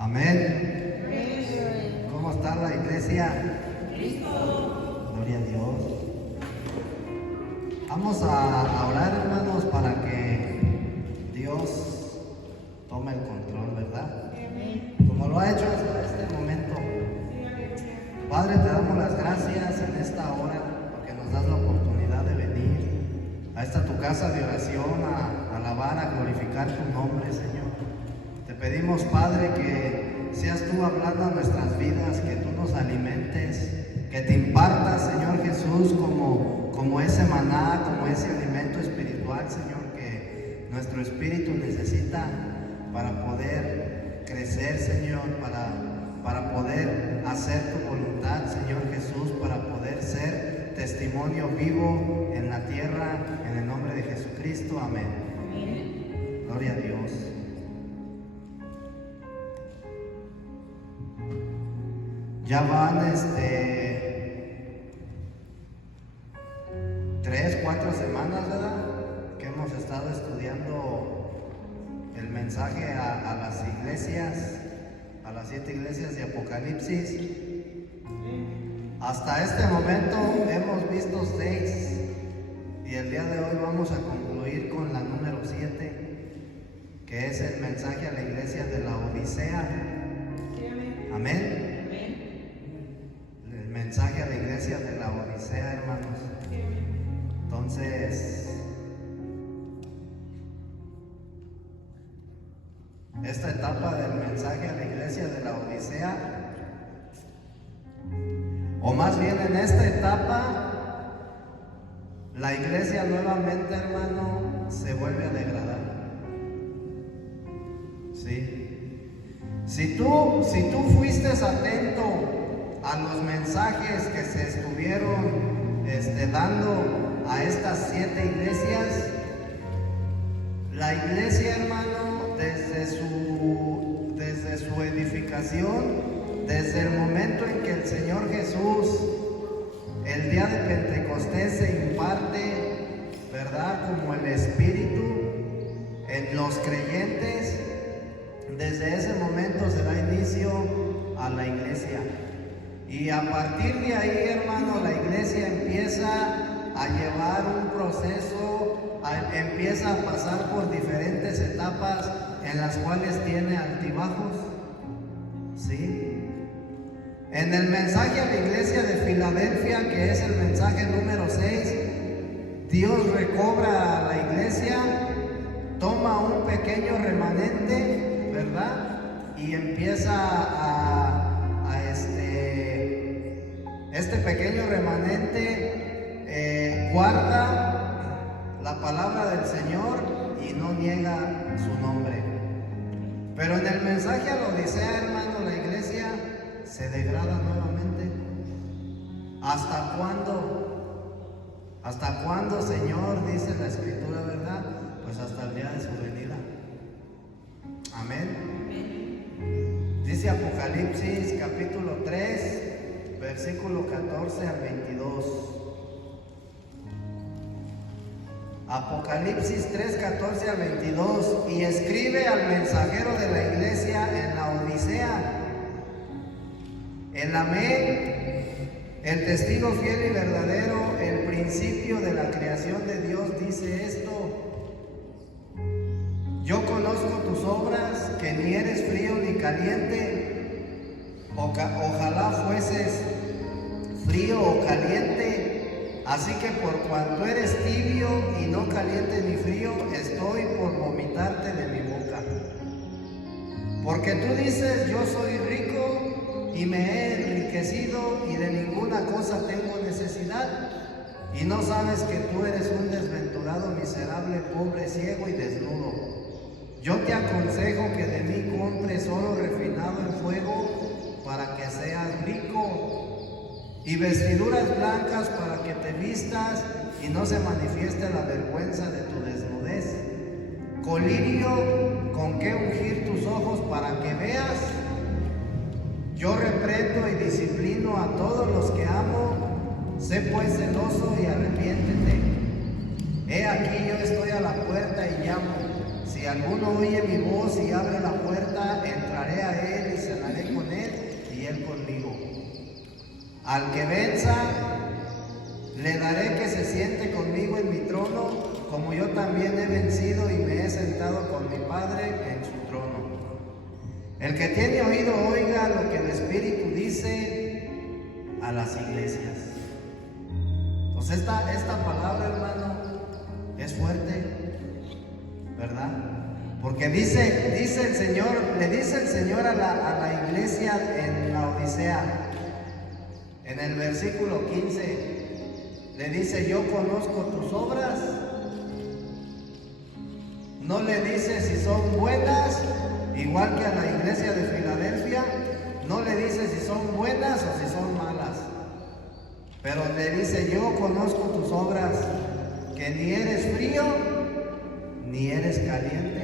Amén. ¿Cómo está la iglesia? Gloria a Dios. Vamos a orar, hermanos, para que Dios tome el control, ¿verdad? Como lo ha hecho hasta este momento. Padre, te damos las gracias en esta hora porque nos das la oportunidad de venir a esta tu casa de oración, a alabar, a glorificar tu nombre, Señor. Te pedimos, Padre, que seas tú hablando a nuestras vidas, que tú nos alimentes, que te impartas, Señor Jesús, como ese maná, como ese alimento espiritual, Señor, que nuestro espíritu necesita para poder crecer, Señor, para poder hacer tu voluntad, Señor Jesús, para poder ser testimonio vivo en la tierra, en el nombre de Jesucristo. Amén. Gloria a Dios. Ya van 3, 4 semanas, ¿verdad?, que hemos estado estudiando el mensaje a las iglesias, a las 7 iglesias de Apocalipsis. Hasta este momento hemos visto 6 y el día de hoy vamos a concluir con la número 7, que es el mensaje a la iglesia de la Odisea. Amén. El mensaje a la iglesia de la Odisea, hermanos. Entonces, esta etapa del mensaje a la iglesia de la Odisea, o más bien en esta etapa, la iglesia nuevamente, hermano, se vuelve a degradar. ¿Sí? Si tú fuiste atento a los mensajes que se estuvieron dando a estas 7 iglesias, la iglesia, hermano, desde su edificación, desde el momento en que el Señor Jesús, el día de Pentecostés, se imparte, ¿verdad?, como el Espíritu en los creyentes, desde ese momento se da inicio a la iglesia. Y a partir de ahí, hermano, la iglesia empieza a llevar un proceso, empieza a pasar por diferentes etapas en las cuales tiene altibajos. ¿Sí? En el mensaje a la iglesia de Filadelfia, que es el mensaje número 6, Dios recobra a la iglesia, toma un pequeño remanente, ¿verdad?, y empieza este pequeño remanente guarda la palabra del Señor y no niega su nombre. Pero en el mensaje a la Odisea, hermano, la iglesia se degrada nuevamente. ¿Hasta cuándo? ¿Hasta cuándo, Señor?, dice la Escritura, ¿verdad? Pues hasta el día de su venida. Amén. Dice Apocalipsis capítulo 3, versículo 14 al 22. Apocalipsis 3, 14 al 22. Y escribe al mensajero de la iglesia en la Odisea: el Amén, el testigo fiel y verdadero, el principio de la creación de Dios, dice esto: yo conozco tus obras, que ni eres frío ni caliente. Ojalá fueses frío o caliente. Así que por cuanto eres tibio y no caliente ni frío, estoy por vomitarte de mi boca. Porque tú dices: yo soy rico y me he enriquecido y de ninguna cosa tengo necesidad. Y no sabes que tú eres un desventurado, miserable, pobre, ciego y desnudo. Yo te aconsejo que de mí compres oro refinado en fuego para que seas rico, y vestiduras blancas para que te vistas y no se manifieste la vergüenza de tu desnudez, colirio con que ungir tus ojos para que veas. Yo reprendo y disciplino a todos los que amo. Sé pues celoso y arrepiéntete. He aquí, yo estoy a la puerta y llamo. Si Si alguno oye mi voz y abre la puerta, entraré a él y cenaré con él y él conmigo. Al que venza, le daré que se siente conmigo en mi trono, como yo también he vencido y me he sentado con mi Padre en su trono. El que tiene oído, oiga lo que el Espíritu dice a las iglesias. Pues esta palabra, hermano, es fuerte, ¿verdad? Porque dice el Señor, le dice el Señor a la iglesia en la Odisea, en el versículo 15, le dice: yo conozco tus obras. No le dice si son buenas, igual que a la iglesia de Filadelfia, no le dice si son buenas o si son malas, pero le dice: yo conozco tus obras, que ni eres frío ni eres caliente.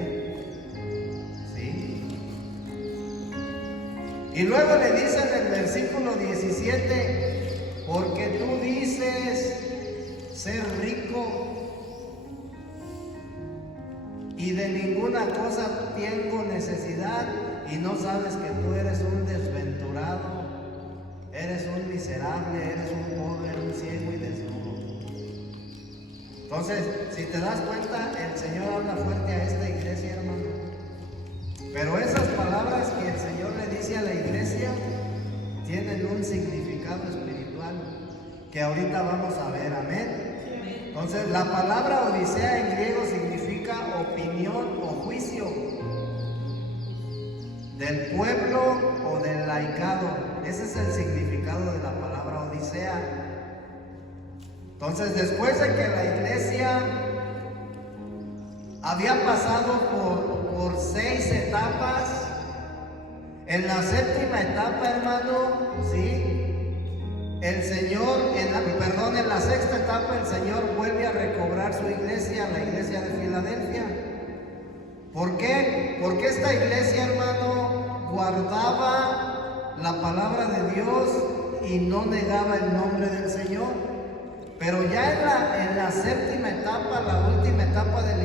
¿Sí? Y luego le dice en el versículo 17: porque tú dices ser rico y de ninguna cosa tengo necesidad, y no sabes que tú eres un desventurado, eres un miserable, eres un pobre, un ciego y desnudo. Entonces, si te das cuenta, el Señor habla fuerte a esta iglesia, hermano. Pero esas palabras que el Señor le dice a la iglesia tienen un significado espiritual que ahorita vamos a ver, amén. Entonces, la palabra odisea en griego significa opinión o juicio del pueblo o del laicado. Ese es el significado de la palabra odisea. Entonces, después de que la iglesia había pasado por 6 etapas, en la séptima etapa, hermano, ¿sí? El Señor, en la sexta etapa, el Señor vuelve a recobrar su iglesia, la iglesia de Filadelfia. ¿Por qué? Porque esta iglesia, hermano, guardaba la palabra de Dios y no negaba el nombre del Señor. Pero ya en la séptima etapa, la última etapa de la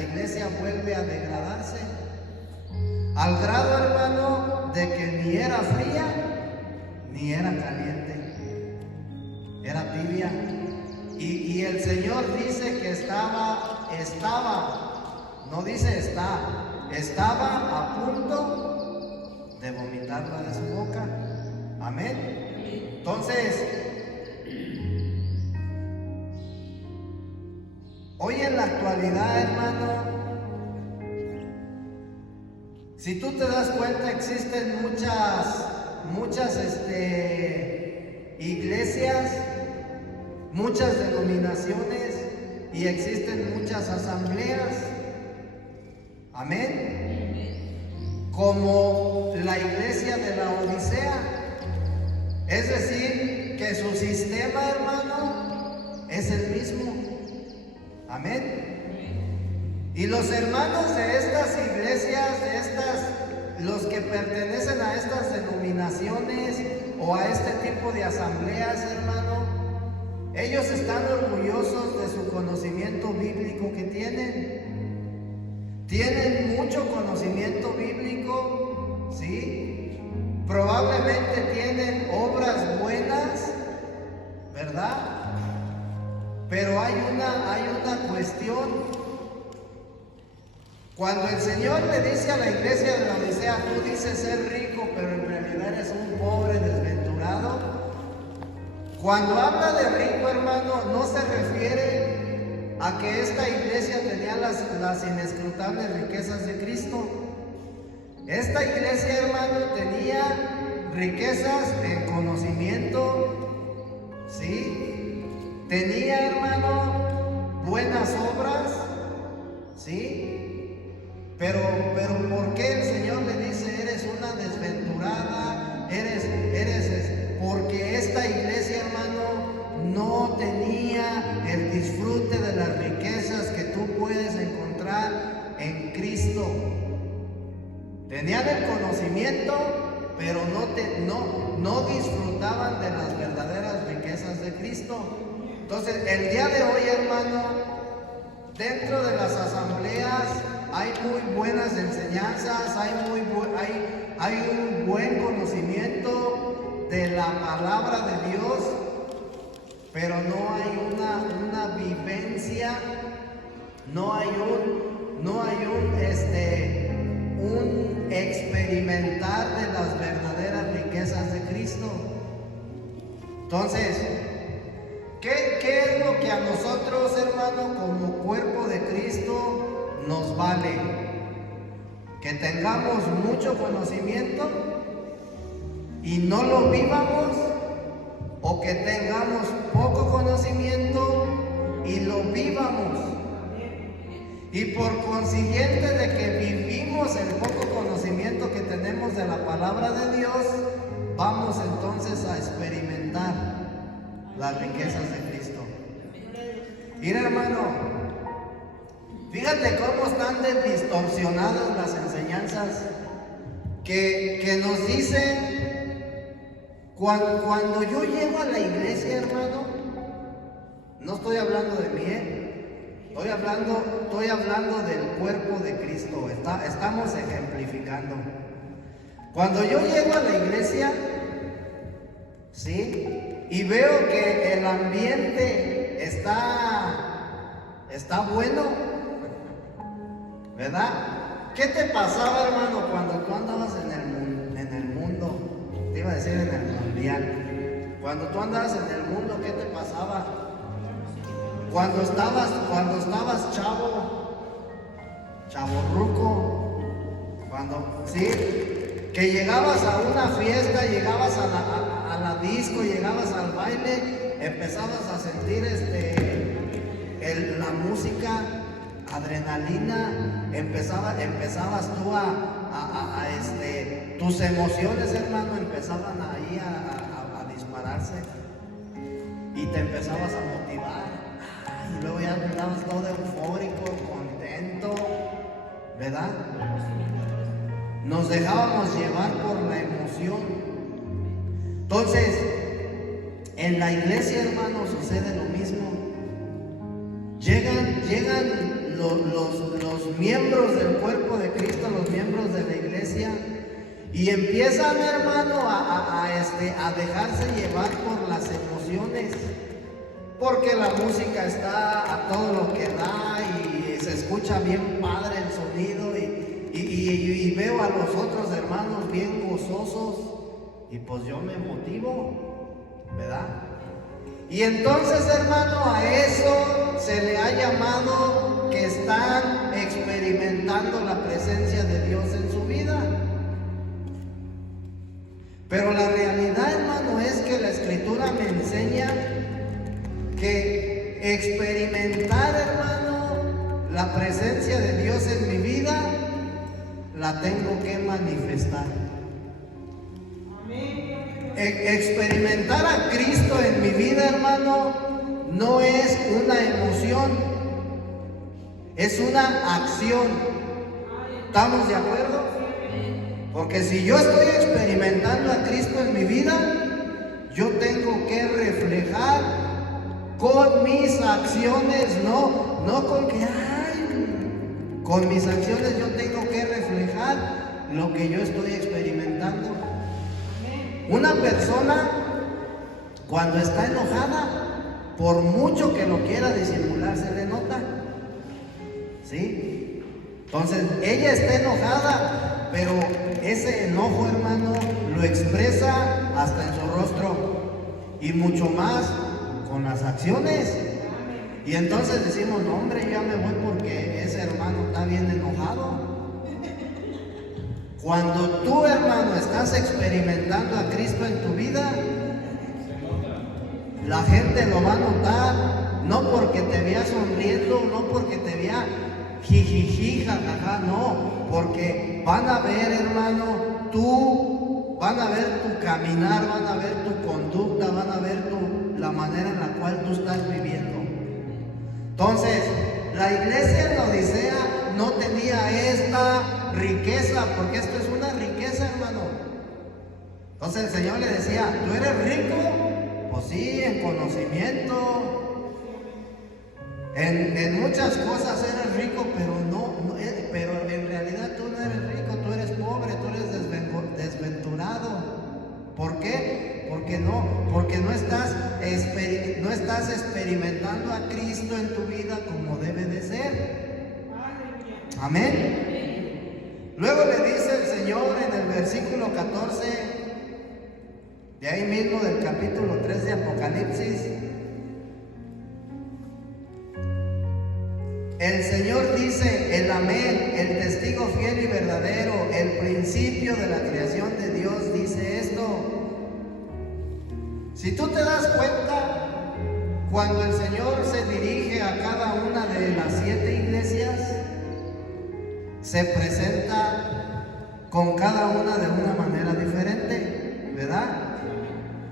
iglesia vuelve a degradarse. Al grado, hermano, de que ni era fría ni era caliente, era tibia. Y el Señor dice que estaba, no dice estaba a punto de vomitarla de su boca. Amén. Entonces, hoy en la actualidad, hermano, si tú te das cuenta, existen muchas iglesias, muchas denominaciones y existen muchas asambleas. Amén. Como la iglesia de la Odisea. Es decir, que su sistema, hermano, es el mismo. Amén. Y los hermanos de estas iglesias, los que pertenecen a estas denominaciones o a este tipo de asambleas, hermano, ellos están orgullosos de su conocimiento bíblico que tienen. Tienen mucho conocimiento bíblico, ¿sí? Probablemente tienen obras buenas, ¿verdad? Pero hay una cuestión. Cuando el Señor le dice a la iglesia de la Odisea: tú dices ser rico, pero en realidad eres un pobre desventurado. Cuando habla de rico, hermano, no se refiere a que esta iglesia tenía las inescrutables riquezas de Cristo. Esta iglesia, hermano, tenía riquezas en conocimiento, ¿sí? Tenía, hermano, buenas obras, ¿sí? Pero ¿por qué el Señor le dice eres una desventurada? Porque esta iglesia, hermano, no tenía el disfrute de las riquezas que tú puedes encontrar en Cristo. Tenían el conocimiento, pero no disfrutaban de las verdaderas riquezas de Cristo. Entonces, el día de hoy, hermano, dentro de las asambleas hay muy buenas enseñanzas, hay un buen conocimiento de la palabra de Dios, pero no hay una vivencia, no hay un experimentar de las verdaderas riquezas de Cristo. Entonces, ¿qué es lo que a nosotros, hermano, como cuerpo de Cristo nos vale? Que tengamos mucho conocimiento y no lo vivamos, o que tengamos poco conocimiento y lo vivamos. Y por consiguiente de que vivimos el poco conocimiento que tenemos de la palabra de Dios, vamos entonces a experimentar las riquezas de Cristo. Mira, hermano, fíjate cómo están distorsionadas las enseñanzas que nos dicen cuando yo llego a la iglesia, hermano. No estoy hablando de mí, estoy hablando del cuerpo de Cristo. Estamos ejemplificando. Cuando yo llego a la iglesia, ¿sí? Y veo que el ambiente está bueno, ¿verdad? ¿Qué te pasaba, hermano, cuando tú andabas en el mundo? Te iba a decir en el mundial. Cuando tú andabas en el mundo, ¿qué te pasaba? Cuando estabas chavorruco, ¿sí? Que llegabas a una fiesta, llegabas a la disco, llegabas al baile, empezabas a sentir la música, adrenalina, empezabas tú tus emociones, hermano, empezaban ahí a dispararse y te empezabas a motivar. Y luego ya andabas todo eufórico, contento, ¿verdad? Nos dejábamos llevar por la emoción. Entonces, en la iglesia, hermano, sucede lo mismo. Llegan los miembros del cuerpo de Cristo, los miembros de la iglesia, y empiezan, hermano, a dejarse llevar por las emociones. Porque la música está a todo lo que da y se escucha bien padre el sonido y veo a los otros hermanos bien gozosos y pues yo me motivo, ¿verdad? Y entonces, hermano, a eso se le ha llamado que están experimentando la presencia de Dios en su vida. Pero la realidad, hermano, es que la Escritura me enseña que experimentar, hermano, la presencia de Dios en mi vida, la tengo que manifestar. Experimentar a Cristo en mi vida, hermano, no es una emoción, es una acción. ¿Estamos de acuerdo? Porque si yo estoy experimentando a Cristo en mi vida, yo tengo que reflejar con mis acciones, no con que, con mis acciones yo tengo que reflejar lo que yo estoy experimentando. Una persona, cuando está enojada, por mucho que lo quiera disimular, se le nota, ¿sí? Entonces, ella está enojada, pero ese enojo, hermano, lo expresa hasta en su rostro, y mucho más con las acciones. Y entonces decimos, no, hombre, ya me voy porque ese hermano está bien enojado. Cuando tú, hermano, estás experimentando a Cristo en tu vida, la gente lo va a notar, no porque te vea sonriendo, no porque te vea jijiji, jajaja, no, porque van a ver, hermano, van a ver tu caminar, van a ver tu conducta, van a ver la manera en la cual tú estás viviendo. Entonces, la iglesia en la Odisea no tenía esta riqueza, porque esto es una riqueza, hermano. Entonces el Señor le decía, ¿tú eres rico? Pues sí, en conocimiento. En muchas cosas eres rico, pero en realidad tú no eres rico, tú eres pobre, tú eres desventurado. ¿Por qué? Porque no estás experimentando a Cristo en tu vida como debe de ser. Amén. Luego le dice el Señor en el versículo 14, de ahí mismo del capítulo 3 de Apocalipsis. El Señor dice, el amén, el testigo fiel y verdadero, el principio de la creación de Dios, dice esto. Si tú te das cuenta, cuando el Señor se dirige a cada una de las 7 iglesias, se presenta con cada una de una manera diferente, ¿verdad?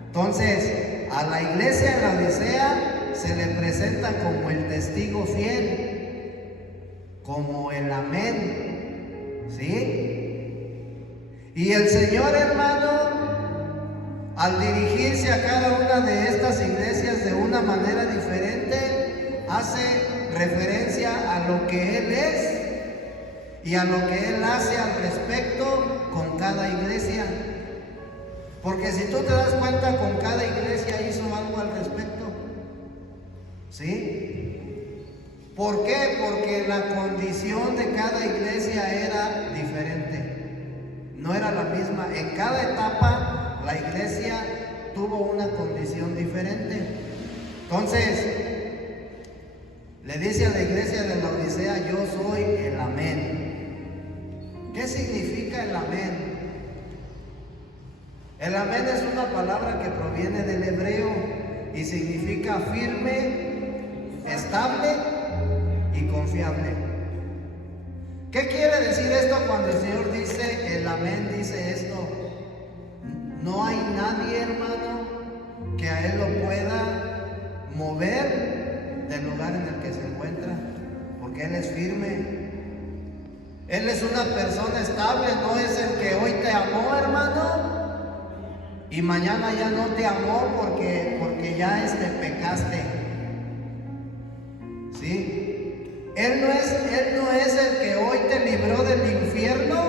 Entonces, a la iglesia de la Odisea se le presenta como el testigo fiel, como el amén, ¿sí? Y el Señor, hermano, al dirigirse a cada una de estas iglesias de una manera diferente, hace referencia a lo que Él es y a lo que Él hace al respecto con cada iglesia. Porque si tú te das cuenta, con cada iglesia hizo algo al respecto, ¿sí? ¿Por qué? Porque la condición de cada iglesia era diferente, no era la misma. En cada etapa la iglesia tuvo una condición diferente. Entonces, le dice a la iglesia de la Odisea, yo soy el amén. ¿Qué significa el amén? El amén es una palabra que proviene del hebreo y significa firme, estable y confiable. ¿Qué quiere decir esto cuando el Señor dice el amén? Dice esto: no hay nadie, hermano, que a Él lo pueda mover del lugar en el que se encuentra, porque Él es firme. Él es una persona estable, no es el que hoy te amó, hermano, y mañana ya no te amó porque ya pecaste. ¿Sí? Él no es el que hoy te libró del infierno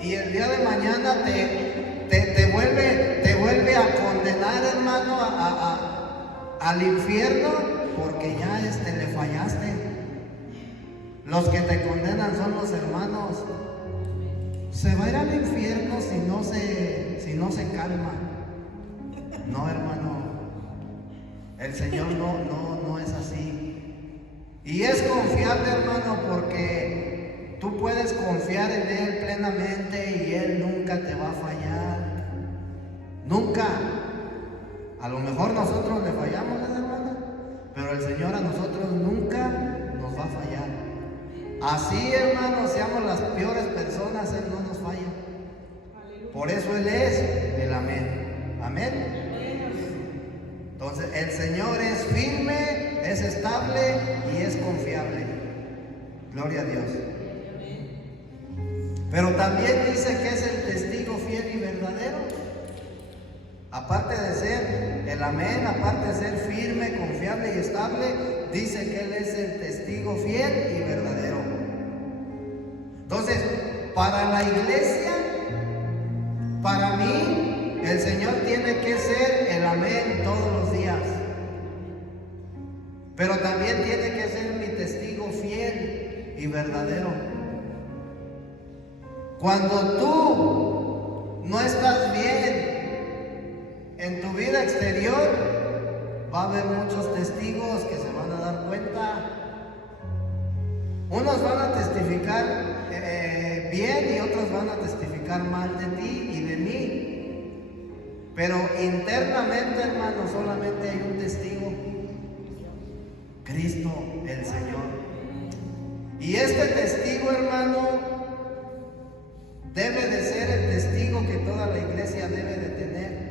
y el día de mañana te vuelve a condenar, hermano, al infierno porque ya le fallaste. Los que te condenan son los hermanos. Se va a ir al infierno si no se calma. No, hermano. El Señor no es así. Y es confiable, hermano, porque tú puedes confiar en Él plenamente y Él nunca te va a fallar. Nunca. A lo mejor nosotros le fallamos, hermano, pero el Señor a nosotros nunca nos va a fallar. Así, hermanos, seamos las peores personas, Él no nos falla. Por eso Él es el amén. Amén. Entonces, el Señor es firme, es estable y es confiable. Gloria a Dios. Pero también dice que es el testigo fiel y verdadero. Aparte de ser el amén, aparte de ser firme, confiable y estable, dice que Él es el testigo fiel y verdadero. Entonces, para la iglesia, para mí, el Señor tiene que ser el amén todos los días. Pero también tiene que ser mi testigo fiel y verdadero. Cuando tú no estás bien en tu vida exterior, va a haber muchos testigos que se van a dar cuenta. Unos van a testificar bien y otros van a testificar mal de ti y de mí. Pero internamente, hermano, solamente hay un testigo: Cristo el Señor. Y este testigo, hermano, debe de ser el testigo que toda la iglesia debe de tener.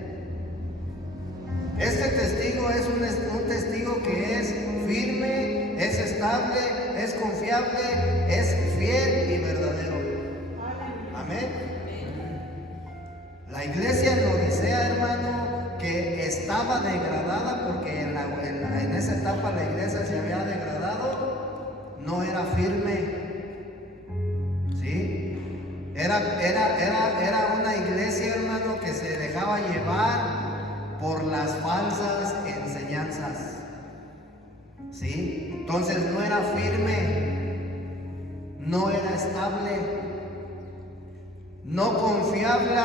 Este testigo es un testigo que es firme, es estable, es confiable, es fiel y verdadero. Amén. La iglesia en Odisea, hermano, que estaba degradada, porque en esa etapa la iglesia se había degradado, no era firme. ¿Sí? Era una iglesia, hermano, que se dejaba llevar por las falsas enseñanzas. ¿Sí? Entonces no era firme, no era estable, no era confiable,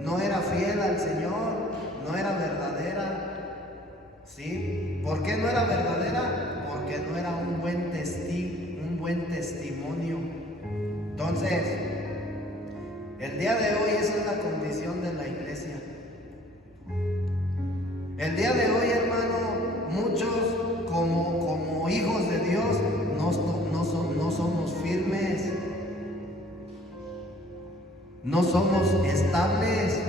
no era fiel al Señor, no era verdadera. ¿Sí? ¿Por qué no era verdadera? Porque no era un buen testimonio. Entonces, el día de hoy esa es la condición de la iglesia. El día de hoy, hermano, muchos como hijos de Dios no somos firmes, no somos estables.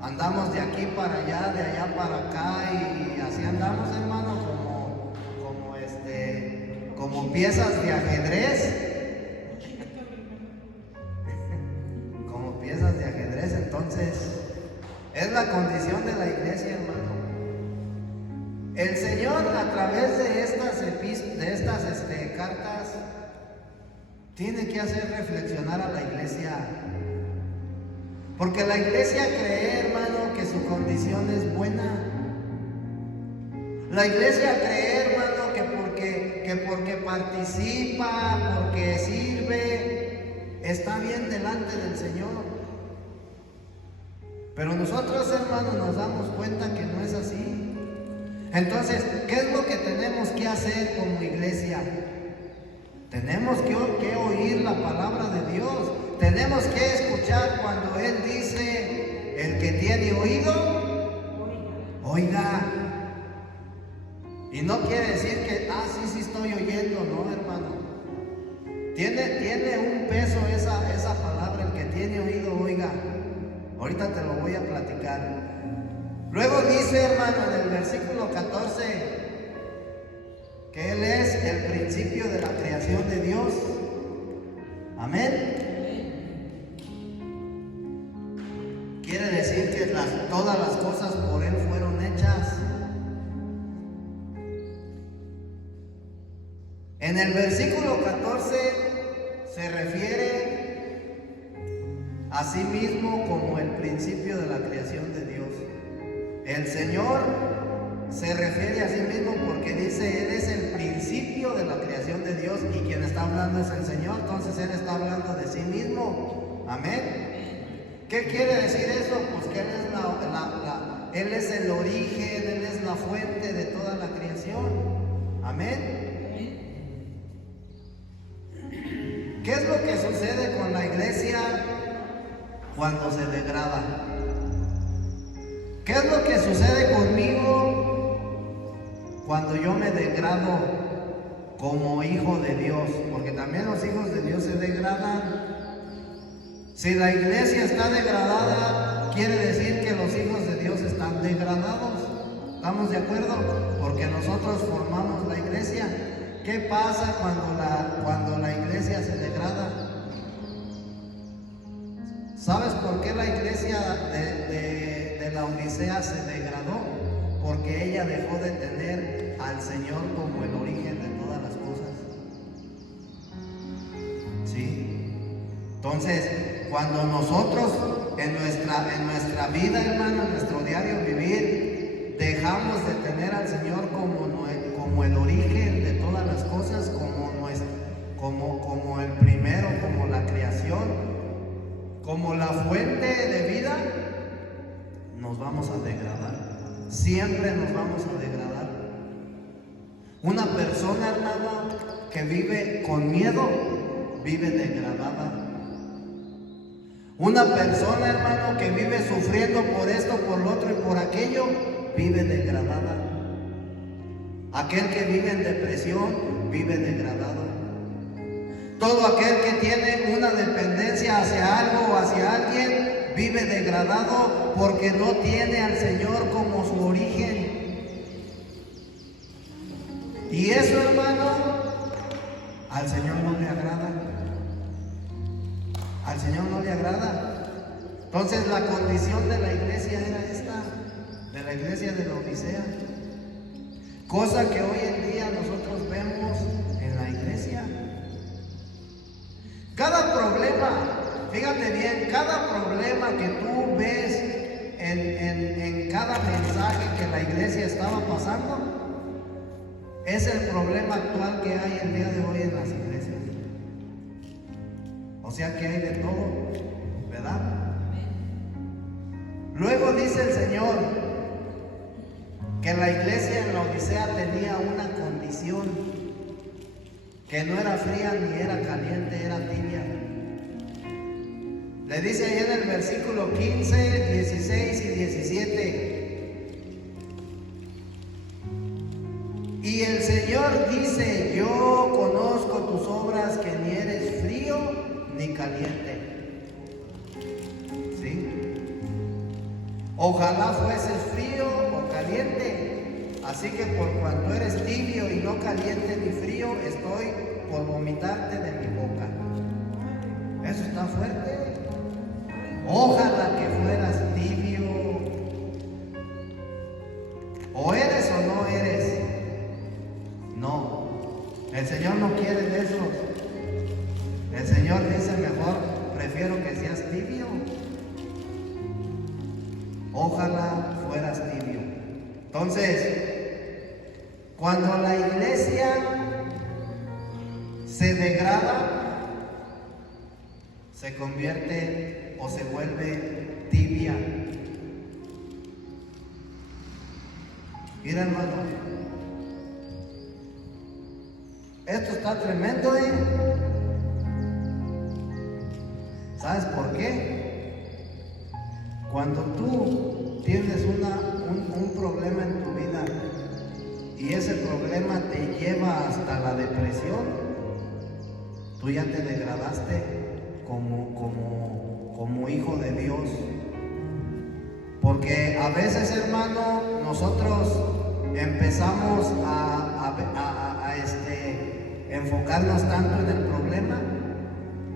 Andamos de aquí para allá, de allá para acá, y así andamos, hermano, como piezas de ajedrez. Como piezas de ajedrez. Entonces, es la condición de la iglesia, hermano. El Señor, a través de estas cartas, tiene que hacer reflexionar a la iglesia. Porque la iglesia cree, hermano, que su condición es buena. La iglesia cree, hermano, que porque participa, porque sirve, está bien delante del Señor. Pero nosotros, hermanos, nos damos cuenta que no es así. Entonces, ¿qué es lo que tenemos que hacer como iglesia? Tenemos que oír la palabra de Dios. Tenemos que escuchar cuando Él dice: el que tiene oído, oiga. Y no quiere decir que, sí estoy oyendo, no, hermano. Tiene un peso esa palabra, el que tiene oído, oiga. Ahorita te lo voy a platicar. Luego dice, hermano, en el versículo 14, que Él es el principio de la creación de Dios. Amén. Quiere decir que todas las cosas por Él fueron hechas. En el versículo 14 se refiere a sí mismo como el principio de la creación de Dios. El Señor se refiere a sí mismo porque dice: Él es el principio de la creación de Dios, y quien está hablando es el Señor. Entonces Él está hablando de sí mismo. Amén. ¿Qué quiere decir eso? Pues que Él es Él es el origen, Él es la fuente de toda la creación. Amén. ¿Qué es lo que sucede con la iglesia cuando se degrada? ¿Qué es lo que sucede conmigo cuando yo me degrado como hijo de Dios? Porque también los hijos de Dios se degradan. Si la iglesia está degradada, quiere decir que los hijos de Dios están degradados. ¿Estamos de acuerdo? Porque nosotros formamos la iglesia. ¿Qué pasa cuando la iglesia se degrada? ¿Sabes por qué la iglesia de la Odisea se degradó? Porque ella dejó de tener al Señor como el origen de todas las cosas. ¿Sí? Entonces, cuando nosotros en nuestra vida, hermano, en nuestro diario vivir, dejamos de tener al Señor como el origen de todas las cosas, como el primero, como la creación, como la fuente de vida, nos vamos a degradar. Siempre nos vamos a degradar. Una persona, hermano, que vive con miedo, vive degradada. Una persona, hermano, que vive sufriendo por esto, por lo otro y por aquello, vive degradada. Aquel que vive en depresión, vive degradado. Todo aquel que tiene una dependencia hacia algo o hacia alguien, vive degradado porque no tiene al Señor como su origen. Y eso, hermano, al Señor no le agrada. Al Señor no le agrada. Entonces la condición de la iglesia era esta, de la iglesia de la Odisea. Cosa que hoy en día nosotros vemos en la iglesia. Cada problema, fíjate bien, cada problema que tú ves en cada mensaje que la iglesia estaba pasando, es el problema actual que hay el día de hoy en las iglesias. O sea que hay de todo, ¿verdad? Luego dice el Señor que la iglesia en la Odisea tenía una condición, que no era fría ni era caliente, era tibia. Le dice ahí en el versículo 15, 16 y 17. Y el Señor dice: yo conozco tus obras, que ni eres frío ni caliente. ¿Sí? Ojalá fueses frío o caliente. Así que por cuanto eres tibio y no caliente ni frío, estoy por vomitarte de mi boca. Eso está fuerte. Ojalá que fueras tibio. O eres o no eres. No, el Señor no quiere de eso. El Señor dice: mejor prefiero que seas tibio. Ojalá fueras tibio. Entonces, cuando la iglesia se degrada, se convierte o se vuelve tibia. Mira, hermano, esto está tremendo, ¿eh? ¿Sabes por qué? Cuando tú tienes un problema en tu vida y ese problema te lleva hasta la depresión, tú ya te degradaste como hijo de Dios. Porque a veces, hermano, nosotros empezamos a enfocarnos tanto en el problema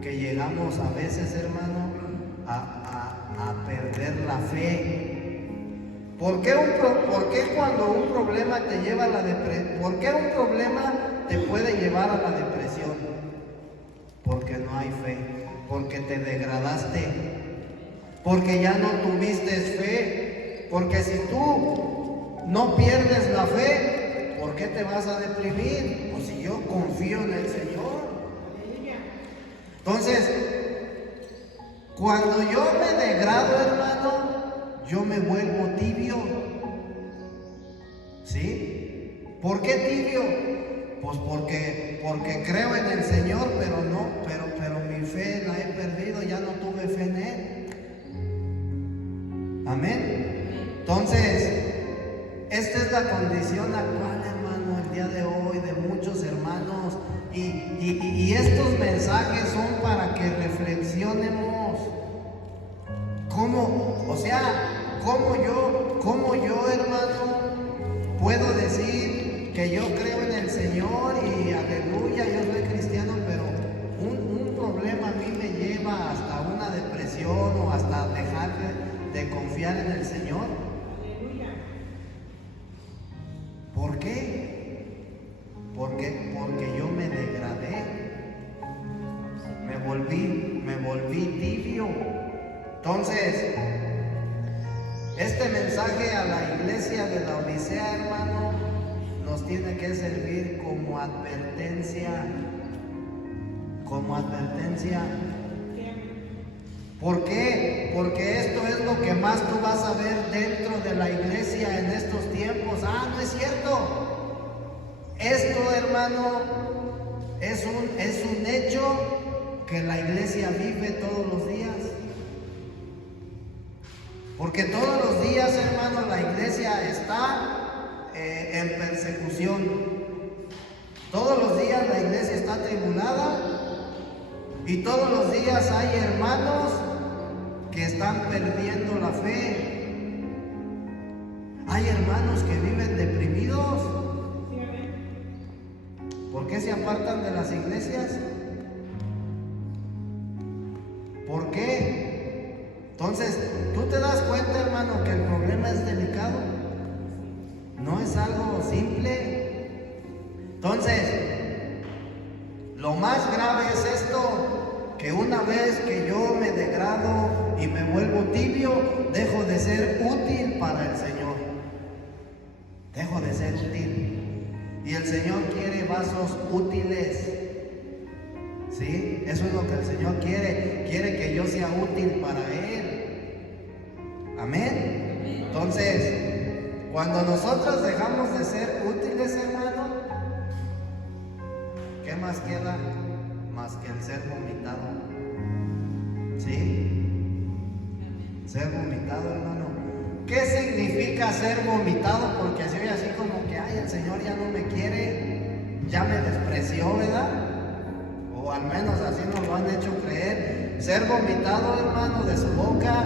que llegamos a veces, hermano, a perder la fe. ¿Por qué cuando un problema te lleva a la depresión? ¿Por qué un problema te puede llevar a la depresión? Porque no hay fe, porque te degradaste, porque ya no tuviste fe. Porque si tú no pierdes la fe, ¿por qué te vas a deprimir? O si yo confío en el Señor. Entonces, cuando yo me degrado, hermano, yo me vuelvo tibio. ¿Sí? ¿Por qué tibio? Pues porque creo en el Señor, pero mi fe la he perdido, ya no tuve fe en Él. Amén. Entonces, esta es la condición actual, hermano, el día de hoy de muchos hermanos. Y estos mensajes son para que reflexionemos. ¿Cómo yo, hermano, puedo decir que yo creo en el Señor y aleluya, yo soy cristiano, pero un problema a mí me lleva hasta una depresión o hasta dejar de confiar en el Señor? ¿Por qué? Porque yo me degradé, me volví tibio. Entonces, este mensaje a la iglesia de la Odisea, hermano, nos tiene que servir como advertencia. ¿Por qué? Porque esto es lo que más tú vas a ver dentro de la iglesia en estos tiempos. No es cierto. Esto, hermano, es un hecho que la iglesia vive todos los días. Porque todos los días, hermano, la iglesia está en persecución. Todos los días la iglesia está atribulada. Y todos los días hay hermanos que están perdiendo la fe. Hay hermanos que viven deprimidos. ¿Por qué se apartan de las iglesias? ¿Por qué? Entonces, ¿tú te das cuenta, hermano, que el problema es delicado? No es algo simple. Entonces, lo más grave es esto, que una vez que yo me degrado y me vuelvo tibio, dejo de ser útil para el Señor. Dejo de ser útil. Y el Señor quiere vasos útiles. ¿Sí? Eso es lo que el Señor quiere. Quiere que yo sea útil para Él. Amén. Entonces, cuando nosotros dejamos de ser útiles, hermano, ¿qué más queda? Más que el ser vomitado. ¿Sí? Ser vomitado, hermano. ¿Qué significa ser vomitado? Porque se oye así como que, ay, el Señor ya no me quiere, ya me despreció, ¿verdad? O al menos así nos lo han hecho creer. Ser vomitado, hermano, de su boca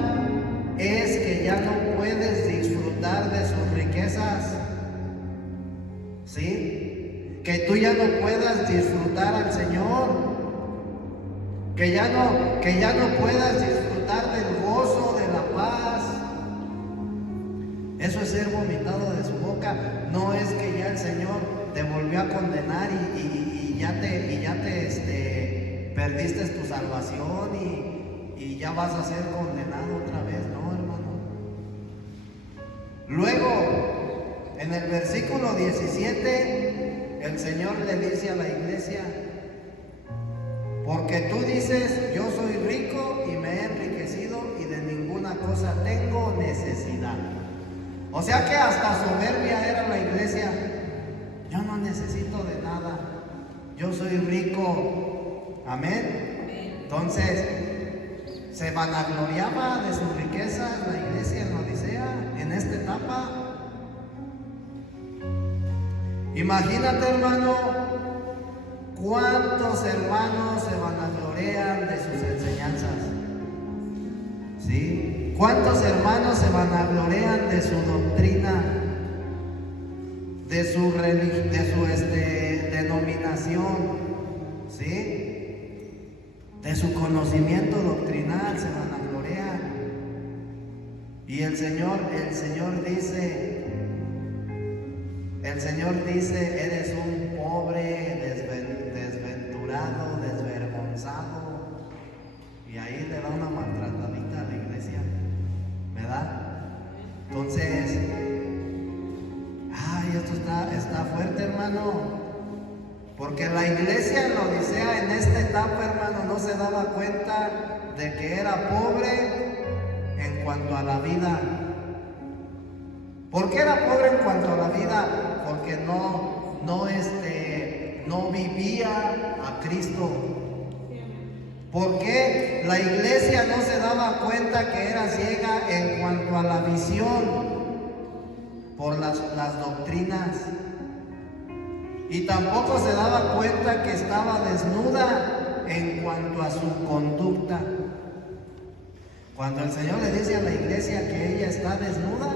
es que ya no puedes disfrutar de sus riquezas. ¿Sí? Que tú ya no puedas disfrutar al Señor. Que ya no puedas disfrutar del gozo, de la paz. Eso es ser vomitado de su boca. No es que ya el Señor te volvió a condenar y ya te perdiste tu salvación y ya vas a ser condenado otra vez, no, hermano. Luego, en el versículo 17, el Señor le dice a la iglesia: porque tú dices, yo soy rico y me he enriquecido y de ninguna cosa tengo necesidad. O sea que hasta soberbia era la iglesia. Yo no necesito de nada, yo soy rico. Amén. Entonces, se vanagloriaba de sus riquezas la iglesia en Odisea en esta etapa. Imagínate, hermano, cuántos hermanos se vanaglorian de sus enseñanzas. ¿Sí? ¿Cuántos hermanos se vanaglorian de su doctrina, de su denominación? ¿Sí? De su conocimiento doctrinal se vanaglorian. Y el Señor dice, eres un pobre, desventurado, desvergonzado. Y ahí le da una maltratadita a la iglesia, ¿verdad? Entonces, esto está fuerte, hermano. Porque la iglesia en la Odisea, en esta etapa, hermano, no se daba cuenta de que era pobre en cuanto a la vida. ¿Por qué era pobre en cuanto a la vida? Porque no vivía a Cristo. ¿Por qué la iglesia no se daba cuenta que era ciega en cuanto a la visión? Por las doctrinas. Y tampoco se daba cuenta que estaba desnuda en cuanto a su conducta. Cuando el Señor le dice a la iglesia que ella está desnuda,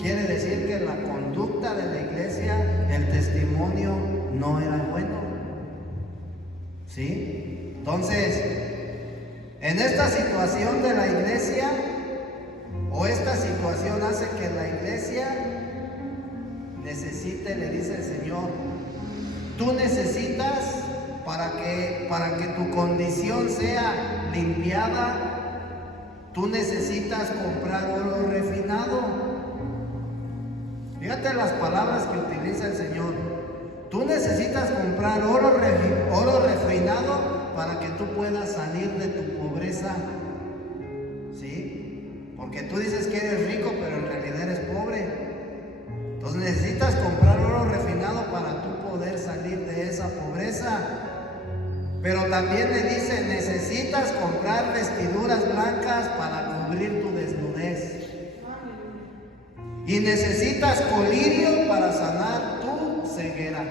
quiere decir que la conducta de la iglesia, el testimonio, no era bueno. ¿Sí? Entonces, en esta situación de la iglesia, o esta situación hace que la iglesia necesite, le dice el Señor, tú necesitas para que tu condición sea limpiada, tú necesitas comprar oro refinado. Fíjate las palabras que utiliza el Señor. Tú necesitas comprar oro refinado para que tú puedas salir de tu pobreza. ¿Sí? Porque tú dices que eres rico, pero en realidad eres pobre. Entonces necesitas comprar oro refinado para tú poder salir de esa pobreza. Pero también le dice, necesitas comprar vestiduras blancas para cubrir tu desnudez. Y necesitas colirio para sanar tu ceguera.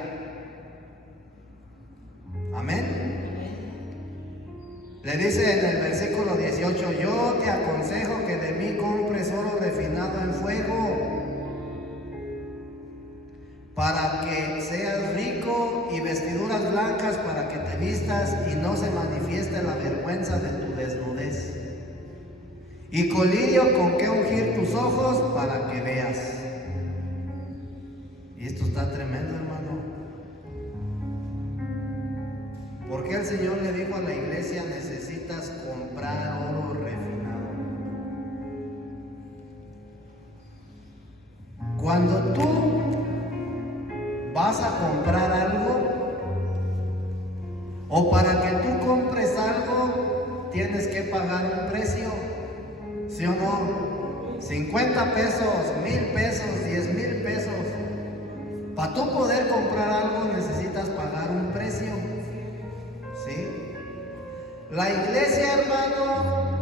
Amén. Le dice en el versículo 18, yo te aconsejo que de mí compres oro refinado en fuego, para que seas rico, y vestiduras blancas para que te vistas y no se manifieste la vergüenza de tu desnudez. y colirio con que ungir tus ojos para que veas. Y esto está tremendo, hermano. ¿Por qué el Señor le dijo a la iglesia, necesitas comprar oro refinado? Cuando tú vas a comprar algo, o para que tú compres algo, tienes que pagar un precio, ¿sí o no? 50 pesos, 1000 pesos, 10,000 pesos. Para tú poder comprar algo necesitas pagar un precio, ¿sí? La iglesia, hermano,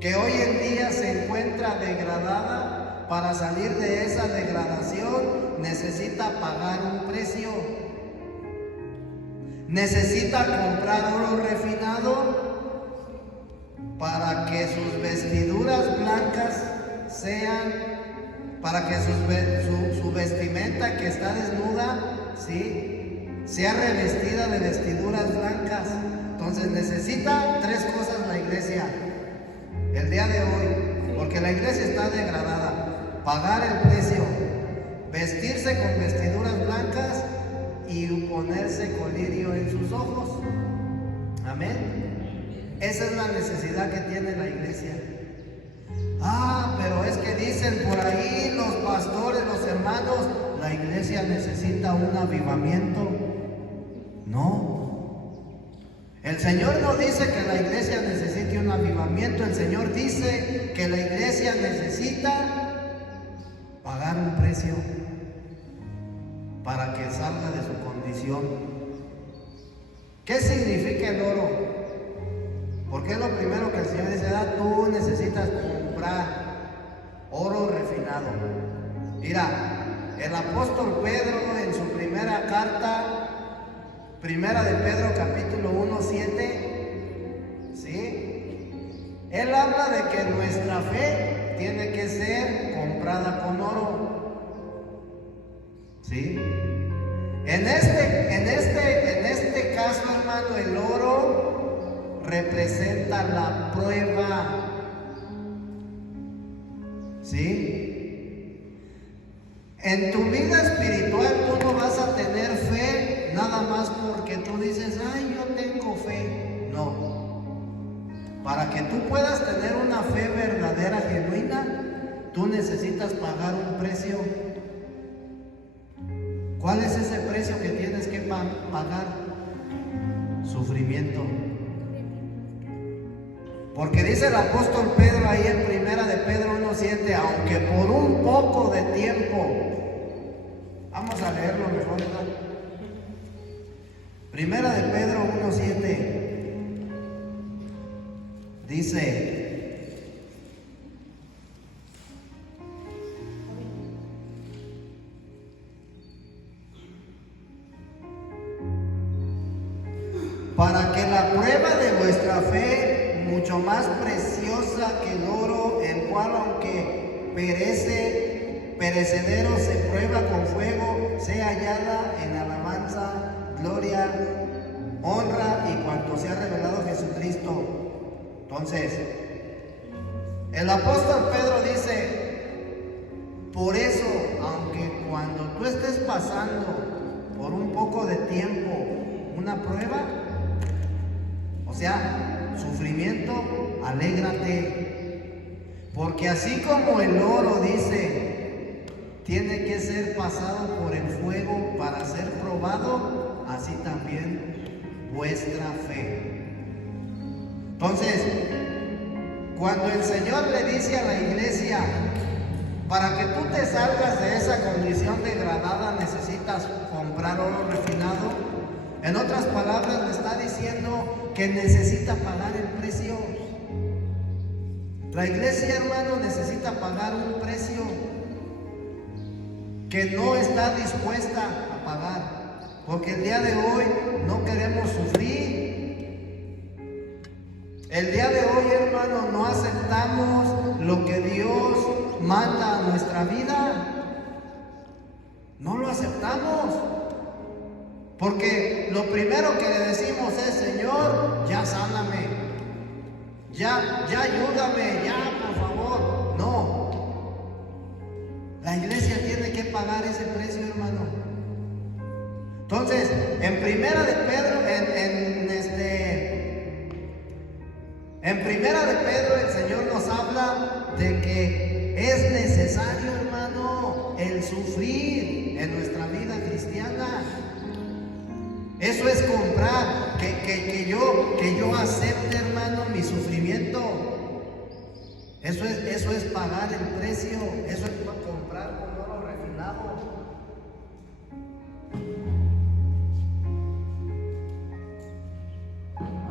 que hoy en día se encuentra degradada, para salir de esa degradación necesita pagar un precio. Necesita comprar oro refinado para que sus vestiduras blancas sean, para que su vestimenta que está desnuda, ¿sí?, sea revestida de vestiduras blancas. Entonces necesita tres cosas la iglesia el día de hoy, porque la iglesia está degradada: pagar el precio, vestirse con vestiduras blancas y ponerse colirio en sus ojos. Amén. Esa es la necesidad que tiene la iglesia. Pero es que dicen por ahí los pastores, los hermanos, la iglesia necesita un avivamiento. No. El Señor no dice que la iglesia necesite un avivamiento. El Señor dice que la iglesia necesita pagar un precio para que salga de su condición. ¿Qué significa el oro? Porque es lo primero que el Señor dice: tú necesitas comprar oro refinado. Mira, el apóstol Pedro en su primera carta, primera de Pedro capítulo 1:7, ¿sí?, él habla de que nuestra fe tiene que ser comprada con oro. ¿Sí? En este caso, hermano, el oro representa la prueba. ¿Sí? En tu vida espiritual tú no vas a tener fe nada más porque tú dices: ay, yo tengo fe. No. Para que tú puedas tener una fe verdadera, genuina, tú necesitas pagar un precio. ¿Cuál es ese precio que tienes que pagar? Sufrimiento. Porque dice el apóstol Pedro ahí en primera de Pedro 1:7, aunque por un poco de tiempo. Vamos a leerlo mejor, ¿verdad? Primera de Pedro 1:7 dice: para que la prueba de vuestra fe, mucho más preciosa que el oro, el cual aunque perecedero se prueba con fuego, sea hallada en alabanza, gloria, honra y cuanto se ha revelado Jesucristo. Entonces, el apóstol Pedro dice: por eso, aunque cuando tú estés pasando por un poco de tiempo una prueba, o sea, sufrimiento, alégrate, porque así como el oro, dice, tiene que ser pasado por el fuego para ser probado, así también vuestra fe. Entonces, cuando el Señor le dice a la iglesia: para que tú te salgas de esa condición degradada necesitas comprar oro refinado, en otras palabras le está diciendo que necesita pagar el precio. La iglesia, hermano, necesita pagar un precio que no está dispuesta a pagar, porque el día de hoy no queremos sufrir. El día de hoy, hermano, no aceptamos lo que Dios manda a nuestra vida. No lo aceptamos. Porque lo primero que le decimos es: Señor, ya sáname, ya ayúdame, ya, por favor. No. La iglesia tiene que pagar ese precio, hermano. Entonces, en Primera de Pedro, en Primera de Pedro el Señor nos habla de que es necesario, hermano, el sufrir en nuestra vida cristiana. Eso es comprar, que yo acepte, hermano, mi sufrimiento. Eso es pagar el precio. Eso es comprar con oro refinado.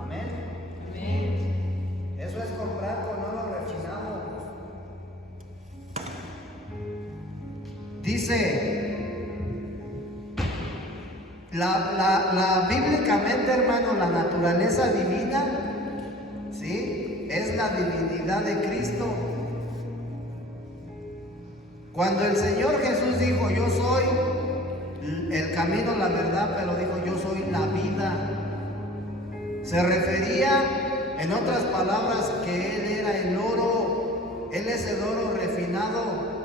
Amén. Eso es comprar con oro refinado. Dice la bíblicamente, hermano, la naturaleza divina, ¿sí?, es la divinidad de Cristo. Cuando el Señor Jesús dijo, yo soy el camino, la verdad, pero dijo, yo soy la vida, se refería, en otras palabras, que Él era el oro. Él es el oro refinado.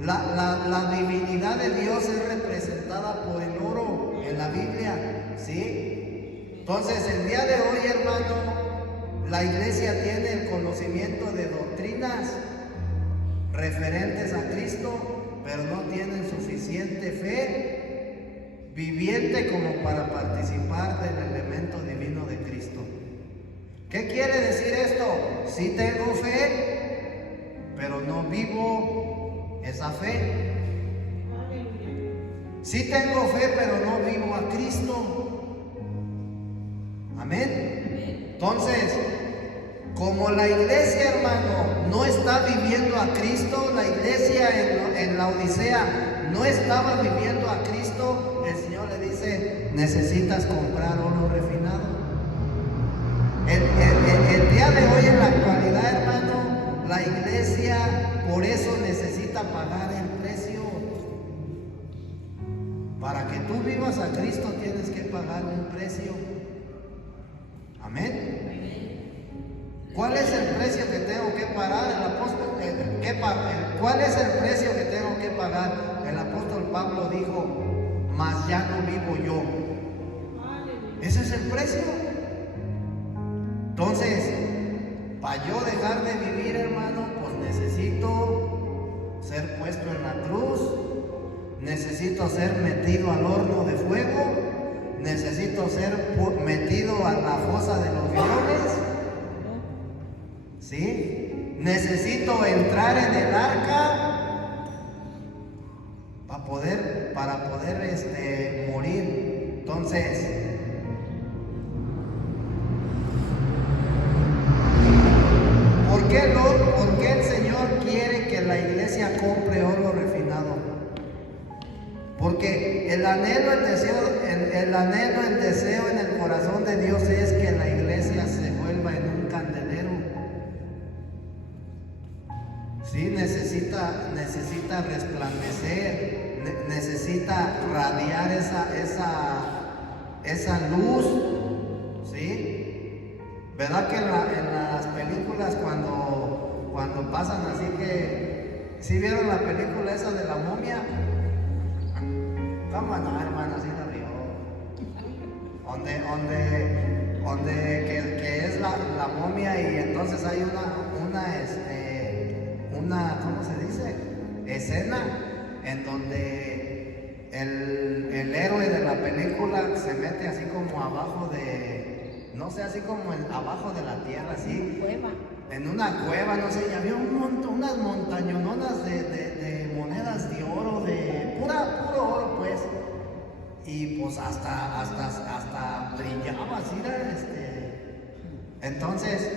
La divinidad de Dios es representada por el oro en la Biblia, ¿sí? Entonces, el día de hoy, hermano, la iglesia tiene el conocimiento de doctrinas referentes a Cristo, pero no tienen suficiente fe viviente como para participar del elemento divino de Cristo. ¿Qué quiere decir esto? Sí tengo fe, pero no vivo esa fe. Sí tengo fe, pero no vivo a Cristo. Amén. Entonces, como la iglesia, hermano, no está viviendo a Cristo, la iglesia en la Odisea no estaba viviendo a Cristo, el Señor le dice, necesitas comprar oro refinado. El día de hoy, en la actualidad, hermano, la iglesia por eso necesita pagar el precio. Para que tú vivas a Cristo tienes que pagar un precio. Amén. ¿Cuál es el precio que tengo que pagar? El apóstol, ¿cuál es el precio que tengo que pagar? El apóstol Pablo dijo, mas ya no vivo yo. Ese es el precio. Entonces, para yo dejar de vivir, hermano, pues necesito ser puesto en la cruz, necesito ser metido al horno de fuego, necesito ser metido a la fosa de los leones, ¿sí? Necesito entrar en el arca para poder morir. Entonces, ¿por qué el Señor quiere que la iglesia compre oro refinado? Porque el anhelo, el deseo en el corazón de Dios es que la iglesia se vuelva en un candelero. Sí, necesita resplandecer, necesita radiar esa luz, ¿sí? ¿Verdad que en las películas cuando pasan así que... ¿Sí vieron la película esa de la momia? ¿Cómo no, hermano? Sí la vio. Que es la momia y entonces hay una, ¿cómo se dice? Escena en donde el héroe de la película se mete así como abajo de, no sé, así como abajo de la tierra, así. Cueva. En una cueva, no sé, y había unas montañononas de monedas de oro, de puro oro, pues. Y pues hasta brillaba así, Entonces,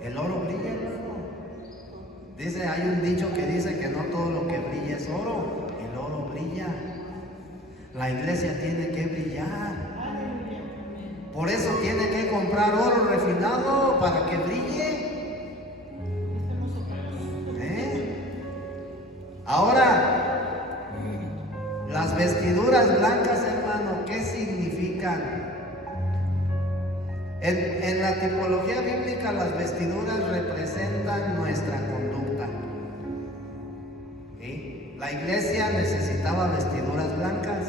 el oro brilla, hermano. Dice, hay un dicho que dice que no todo lo que brilla es oro, el oro brilla. La iglesia tiene que brillar. Por eso tiene que comprar oro refinado para que brille. Ahora, las vestiduras blancas, hermano, ¿qué significan? En la tipología bíblica las vestiduras representan nuestra conducta. ¿Sí? La iglesia necesitaba vestiduras blancas.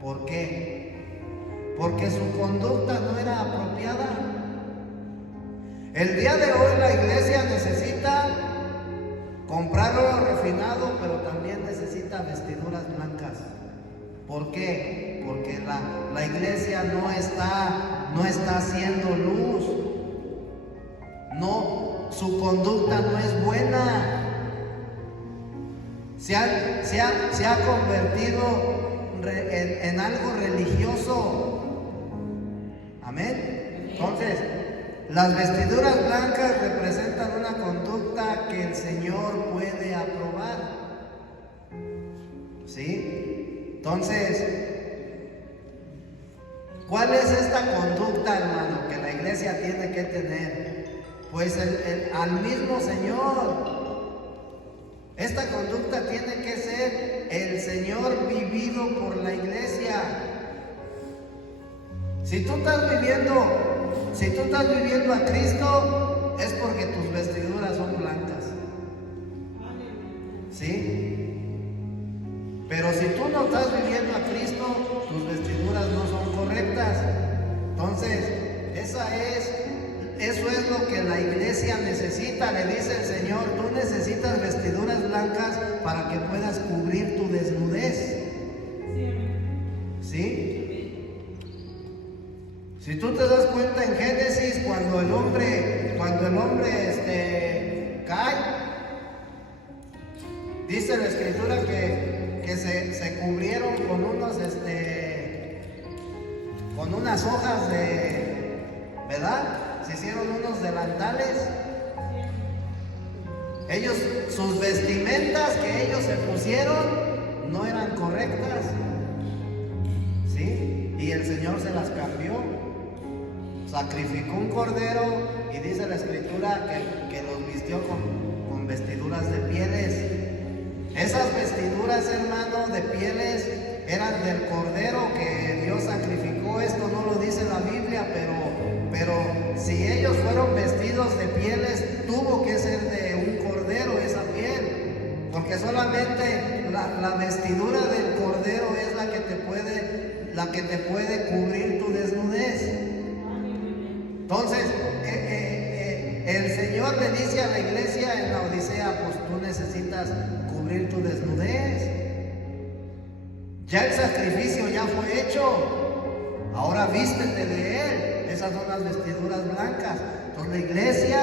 ¿Por qué? Porque su conducta no era apropiada. El día de hoy la iglesia necesita comprar oro refinado, pero también necesita vestiduras blancas. ¿Por qué? Porque la iglesia no está haciendo luz. No, su conducta no es buena. Se ha convertido en algo religioso. Amén. Entonces, las vestiduras blancas representan una conducta que el Señor puede aprobar. ¿Sí? Entonces, ¿cuál es esta conducta, hermano, que la iglesia tiene que tener? Pues al mismo Señor. Esta conducta tiene que ser el Señor vivido por la iglesia. Si tú estás viviendo a Cristo, es porque tus vestiduras son blancas. ¿Sí? Pero si tú no estás viviendo a Cristo, tus vestiduras no son correctas. Entonces, eso es lo que la iglesia necesita. Le dice el Señor, tú necesitas vestiduras blancas para que puedas cubrir tu desnudez. ¿Sí? Si tú te das cuenta en Génesis, cuando el hombre cae, dice la Escritura que se cubrieron con unas hojas ¿verdad? Se hicieron unos delantales. Sus vestimentas que ellos se pusieron no eran correctas. ¿Sí? Y el Señor se las cambió. Sacrificó un cordero y dice la Escritura que los vistió con vestiduras de pieles. Esas vestiduras, hermano, de pieles eran del cordero que Dios sacrificó. Esto no lo dice la Biblia, pero si ellos fueron vestidos de pieles, tuvo que ser de un cordero esa piel, porque solamente la vestidura del cordero es la que te puede cubrir tu desnudez. Entonces, el Señor le dice a la iglesia en la Odisea, pues tú necesitas cubrir tu desnudez. Ya el sacrificio ya fue hecho. Ahora vístete de Él. Esas son las vestiduras blancas. Entonces la iglesia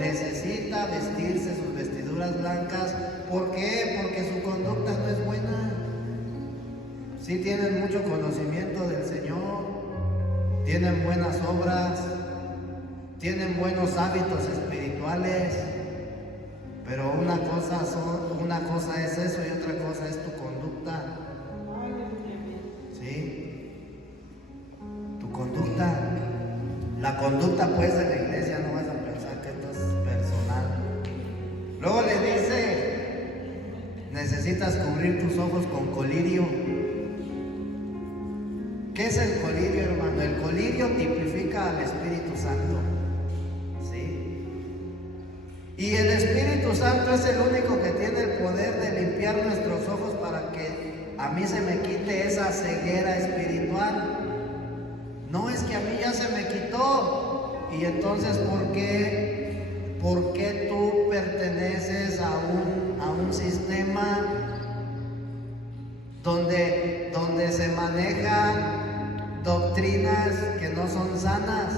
necesita vestirse sus vestiduras blancas. ¿Por qué? Porque su conducta no es buena. Sí tienen mucho conocimiento del Señor, tienen buenas obras, tienen buenos hábitos espirituales, pero una cosa es eso y otra cosa es tu conducta. ¿Sí? Tu conducta. La conducta pues de la iglesia, no vas a pensar que esto es personal. Luego le dice, necesitas cubrir tus ojos con colirio. ¿Qué es el colirio, hermano? El colirio tipifica al Espíritu Santo. Y el Espíritu Santo es el único que tiene el poder de limpiar nuestros ojos para que a mí se me quite esa ceguera espiritual. No es que a mí ya se me quitó. Y entonces, ¿por qué tú perteneces a un sistema donde se manejan doctrinas que no son sanas?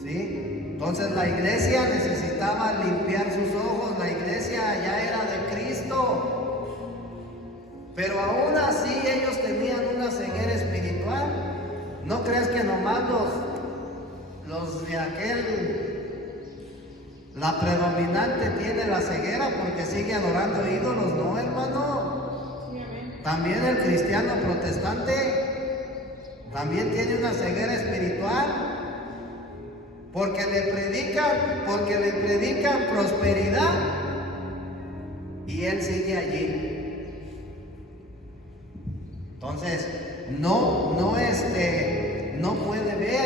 ¿Sí? Entonces la iglesia necesitaba limpiar sus ojos, la iglesia ya era de Cristo, pero aún así ellos tenían una ceguera espiritual. No creas que nomás los de la predominante tiene la ceguera porque sigue adorando ídolos, no, hermano. También el cristiano protestante también tiene una ceguera espiritual. Porque le predican prosperidad y él sigue allí. Entonces, no puede ver.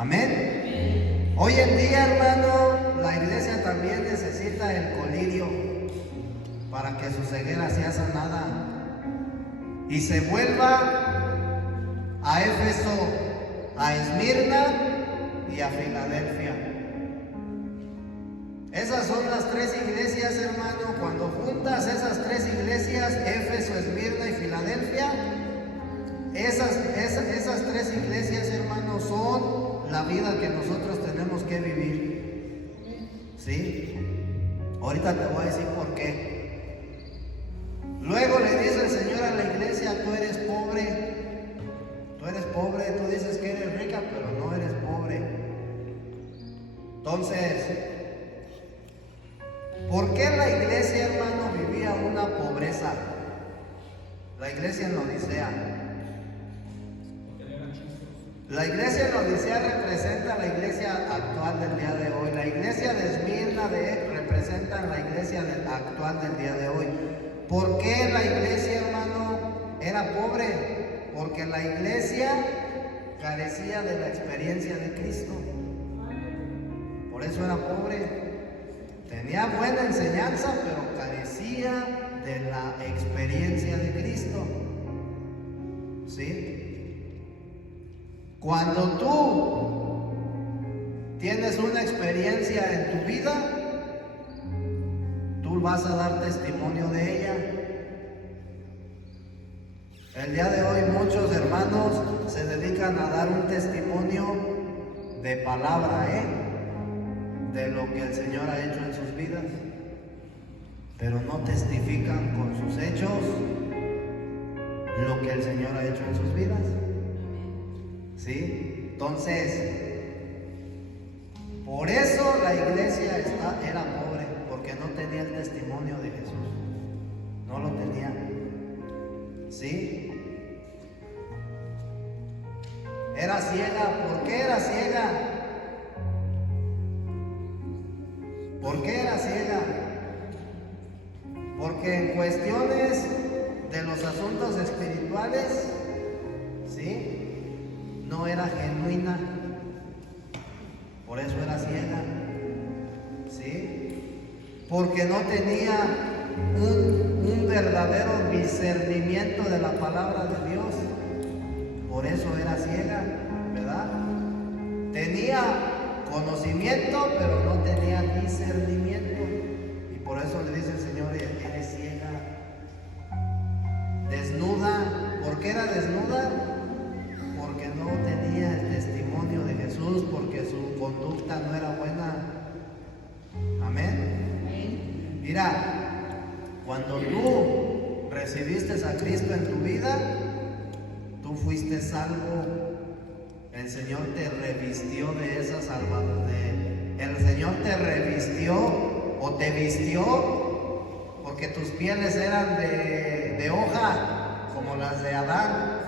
Amén. Hoy en día, hermano, la iglesia también necesita el colirio para que su ceguera sea sanada y se vuelva a Éfeso, a Esmirna y a Filadelfia. Esas son las tres iglesias, hermano. Cuando juntas esas tres iglesias, Éfeso, Esmirna y Filadelfia, esas tres iglesias, hermano, son la vida que nosotros tenemos que vivir. ¿Sí? Ahorita te voy a decir por qué. Luego le dice el Señor a la iglesia: tú eres pobre. Tú eres pobre, tú dices que eres rica, pero no eres pobre. Entonces, ¿por qué la iglesia, hermano, vivía una pobreza? La iglesia en la Odisea. La iglesia en la Odisea representa la iglesia actual del día de hoy. La iglesia de Esmirna representa la iglesia actual del día de hoy. ¿Por qué la iglesia, hermano, era pobre? Porque la iglesia carecía de la experiencia de Cristo. Por eso era pobre. Tenía buena enseñanza, pero carecía de la experiencia de Cristo. ¿Sí? Cuando tú tienes una experiencia en tu vida, tú vas a dar testimonio de ella. El día de hoy muchos hermanos se dedican a dar un testimonio de palabra, de lo que el Señor ha hecho en sus vidas, pero no testifican con sus hechos lo que el Señor ha hecho en sus vidas. ¿Sí? Entonces, por eso la iglesia era pobre, porque no tenía el testimonio de Jesús. No lo tenía. ¿Sí? Era ciega. ¿Por qué era ciega? ¿Por qué era ciega? Porque en cuestiones de los asuntos espirituales, ¿sí?, no era genuina. Por eso era ciega. ¿Sí? Porque no tenía un verdadero discernimiento de la palabra de Dios. Por eso era ciega, ¿verdad? Tenía conocimiento, pero no tenía discernimiento. Y por eso le dice el Señor: eres ciega. Desnuda. ¿Por qué era desnuda? Porque no tenía el testimonio de Jesús, porque su conducta no era buena. Amén. Mira, cuando tú recibiste a Cristo en tu vida, tú fuiste salvo. El Señor te revistió de esa salvación. El Señor te revistió o te vistió, porque tus pieles eran de hoja, como las de Adán.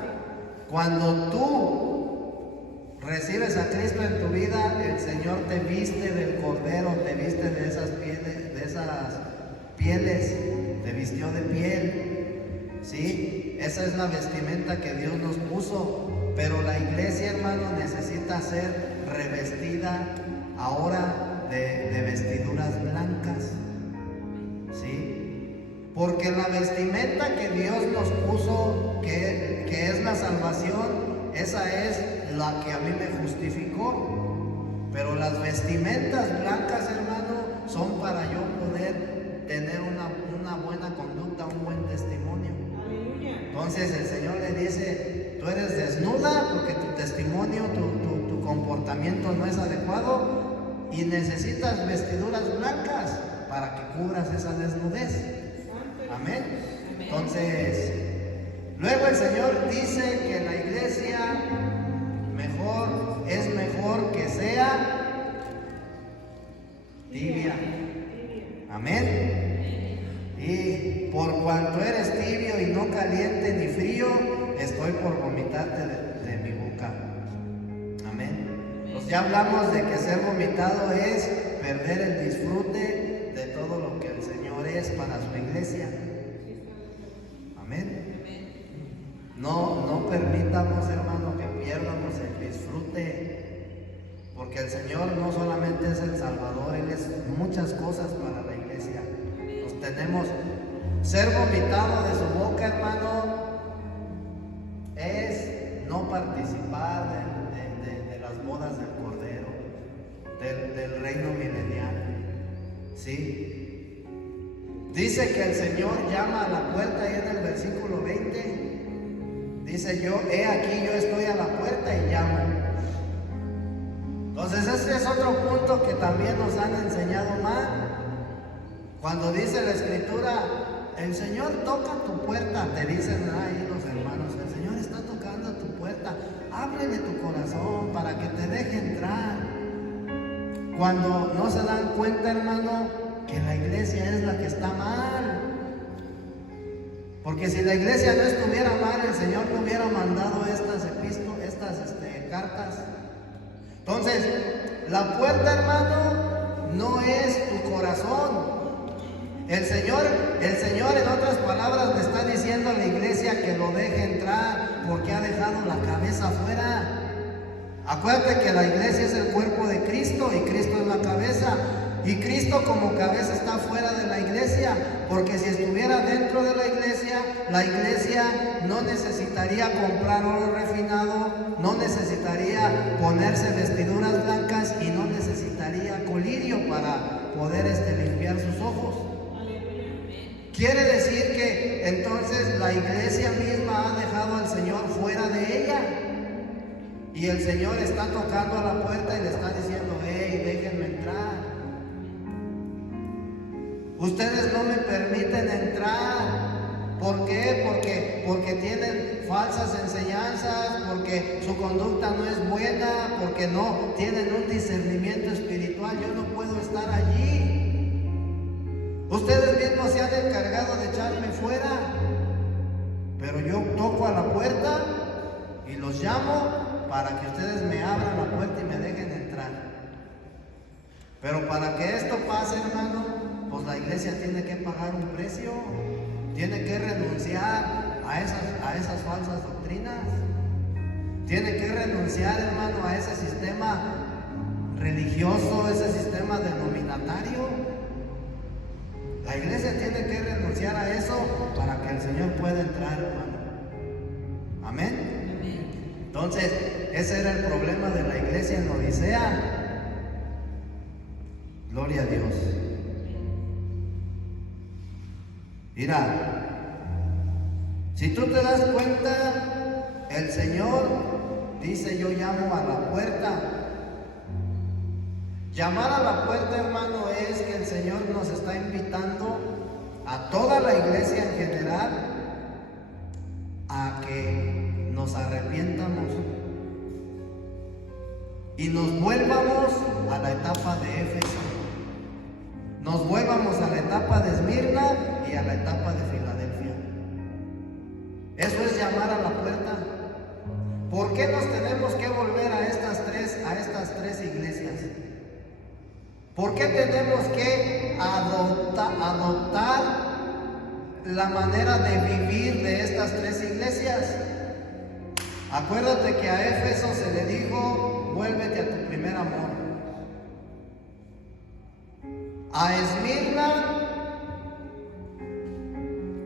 Cuando tú recibes a Cristo en tu vida, el Señor te viste del Cordero, te viste de esas pieles, te vistió de piel. ¿Sí? Esa es la vestimenta que Dios nos puso. Pero la iglesia, hermano, necesita ser revestida ahora de vestiduras blancas. ¿Sí? Porque la vestimenta que Dios nos puso, que es la salvación, esa es la que a mí me justificó. Pero las vestimentas blancas, hermano, son para yo poder tener una buena conducta, un buen testimonio. Entonces el Señor le dice: tú eres desnuda porque tu testimonio, tu comportamiento no es adecuado, y necesitas vestiduras blancas para que cubras esa desnudez. Amén. Entonces, luego el Señor dice que la iglesia es mejor que sea tibia. Amén. Y por cuanto eres tibio y no caliente ni frío, estoy por vomitarte de mi boca. Amén. Pues ya hablamos de que ser vomitado es perder el disfrute de todo lo que el Señor es para su iglesia. Amén. No permitamos, hermano, que pierdamos el disfrute Señor no solamente es el Salvador, Él es muchas cosas para la iglesia. Nos tenemos, ser vomitado de su boca, hermano, es no participar de las bodas del Cordero, del reino milenial. ¿Sí? Dice que el Señor llama a la puerta, y en el versículo 20 dice: he aquí, yo estoy a la puerta y llamo. Entonces este es otro punto que también nos han enseñado mal. Cuando dice la Escritura, el Señor toca tu puerta, te dicen ahí los hermanos, el Señor está tocando tu puerta, ábrele tu corazón para que te deje entrar. Cuando no se dan cuenta, hermano, que la iglesia es la que está mal. Porque si la iglesia no estuviera mal, el Señor no hubiera mandado estas cartas. Entonces, la puerta, hermano, no es tu corazón. El Señor en otras palabras le está diciendo a la iglesia que lo deje entrar, porque ha dejado la cabeza afuera. Acuérdate que la iglesia es el cuerpo de Cristo y Cristo es la cabeza. Y Cristo como cabeza está fuera de la iglesia, porque si estuviera dentro de la iglesia no necesitaría comprar oro refinado, no necesitaría ponerse vestiduras blancas y no necesitaría colirio para poder limpiar sus ojos. Quiere decir que entonces la iglesia misma ha dejado al Señor fuera de ella. Y el Señor está tocando a la puerta y le está diciendo: hey, déjenme entrar. Ustedes no me permiten entrar. ¿Por qué? Porque tienen falsas enseñanzas, porque su conducta no es buena, porque no tienen un discernimiento espiritual. Yo no puedo estar allí. Ustedes mismos se han encargado de echarme fuera, pero yo toco a la puerta y los llamo para que ustedes me abran la puerta y me dejen entrar. Pero para que esto pase, hermano, pues la iglesia tiene que pagar un precio, tiene que renunciar a esas falsas doctrinas, tiene que renunciar, hermano, a ese sistema religioso, ese sistema denominatario. La iglesia tiene que renunciar a eso para que el Señor pueda entrar, hermano. Amén. Entonces, ese era el problema de la iglesia en Odisea. Gloria a Dios. Mira, si tú te das cuenta, el Señor dice: yo llamo a la puerta. Llamar a la puerta, hermano, es que el Señor nos está invitando a toda la iglesia en general a que nos arrepientamos y nos vuelvamos a la etapa de Éfeso, nos vuelvamos a la etapa de Esmirna y a la etapa de Filadelfia. Eso es llamar a la puerta. ¿Por qué nos tenemos que volver a estas tres iglesias? ¿Por qué tenemos que adoptar la manera de vivir de estas tres iglesias? Acuérdate que a Éfeso se le dijo: vuélvete a tu primer amor. A Esmirna,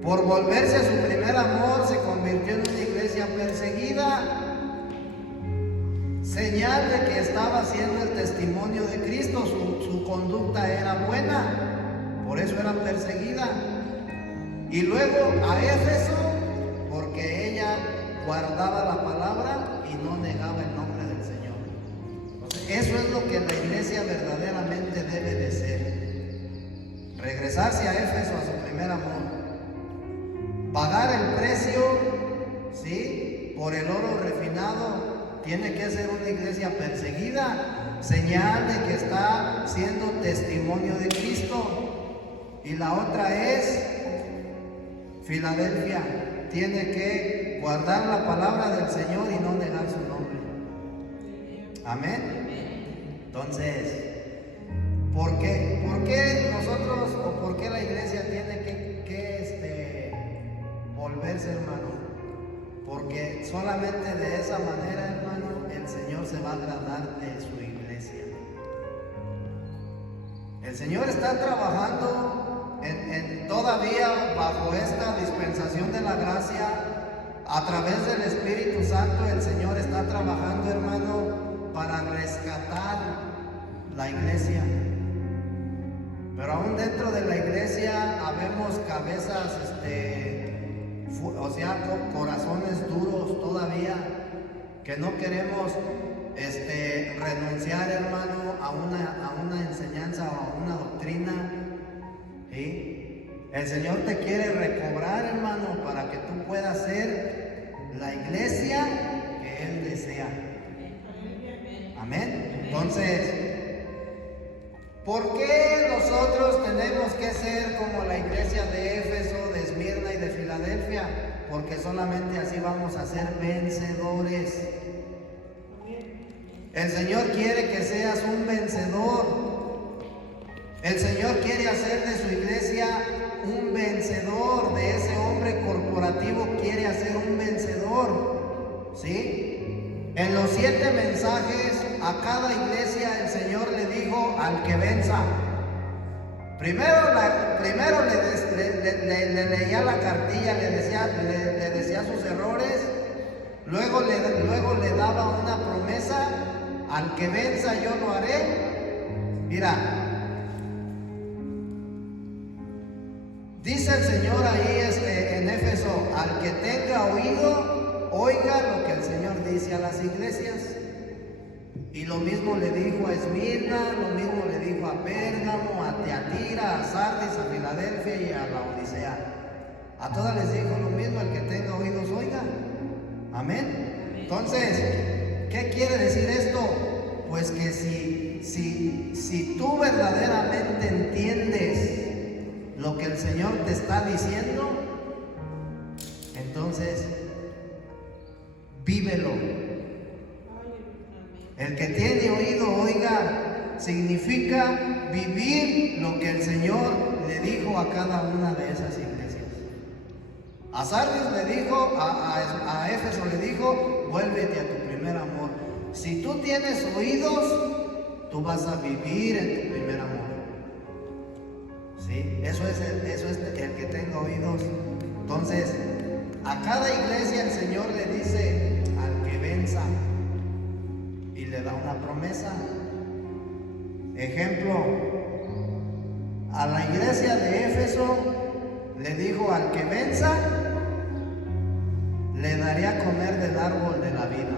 por volverse a su primer amor, se convirtió en una iglesia perseguida. Señal de que estaba haciendo el testimonio de Cristo, su conducta era buena, por eso era perseguida. Y luego a Éfeso, porque ella guardaba la palabra y no negaba el nombre del Señor. Entonces, eso es lo que la iglesia verdaderamente debe de ser: regresarse a Éfeso, a su primer amor, pagar el precio, ¿sí?, por el oro refinado. Tiene que ser una iglesia perseguida, señal de que está siendo testimonio de Cristo. Y la otra es Filadelfia, tiene que guardar la palabra del Señor y no negar su nombre. Amén. Entonces, ¿por qué nosotros, o por qué la iglesia tiene que volverse, hermano? Porque solamente de esa manera, hermano, el Señor se va a agradar de su iglesia. El Señor está trabajando todavía bajo esta dispensación de la gracia. A través del Espíritu Santo el Señor está trabajando, hermano, para rescatar la iglesia. Pero aún dentro de la iglesia habemos cabezas, corazones duros todavía, que no queremos renunciar, hermano, a una enseñanza o a una doctrina. ¿Sí? El Señor te quiere recobrar, hermano, para que tú puedas ser la iglesia que Él desea. Amén. Entonces, ¿por qué nosotros tenemos que ser como la iglesia de Éfeso, de Esmirna y de Filadelfia? Porque solamente así vamos a ser vencedores. El Señor quiere que seas un vencedor. El Señor quiere hacer de su iglesia un vencedor. De ese hombre corporativo quiere hacer un vencedor. ¿Sí? En los 7 mensajes a cada iglesia el Señor le dijo al que venza. Primero le leía la cartilla, le decía sus errores. Luego le daba una promesa: al que venza yo lo haré. Mira, dice el Señor ahí en Éfeso: al que tenga oído, oiga lo que el Señor dice a las iglesias. Y lo mismo le dijo a Esmirna, lo mismo le dijo a Pérgamo, a Tiatira, a Sardis, a Filadelfia y a la Odisea. A todas les dijo lo mismo: el que tenga oídos, oiga. Amén. Entonces, ¿qué quiere decir esto? Pues que si tú verdaderamente entiendes lo que el Señor te está diciendo, entonces vívelo. El que tiene oído, oiga, significa vivir lo que el Señor le dijo a cada una de esas iglesias. A Sardis le dijo, a Éfeso le dijo: vuélvete a tu primer amor. Si tú tienes oídos, tú vas a vivir en tu primer amor. ¿Sí? Eso es el que tenga oídos. Entonces, a cada iglesia el Señor le dice: al que venza. Y le da una promesa. Ejemplo, a la iglesia de Éfeso le dijo: al que venza, le daré a comer del árbol de la vida.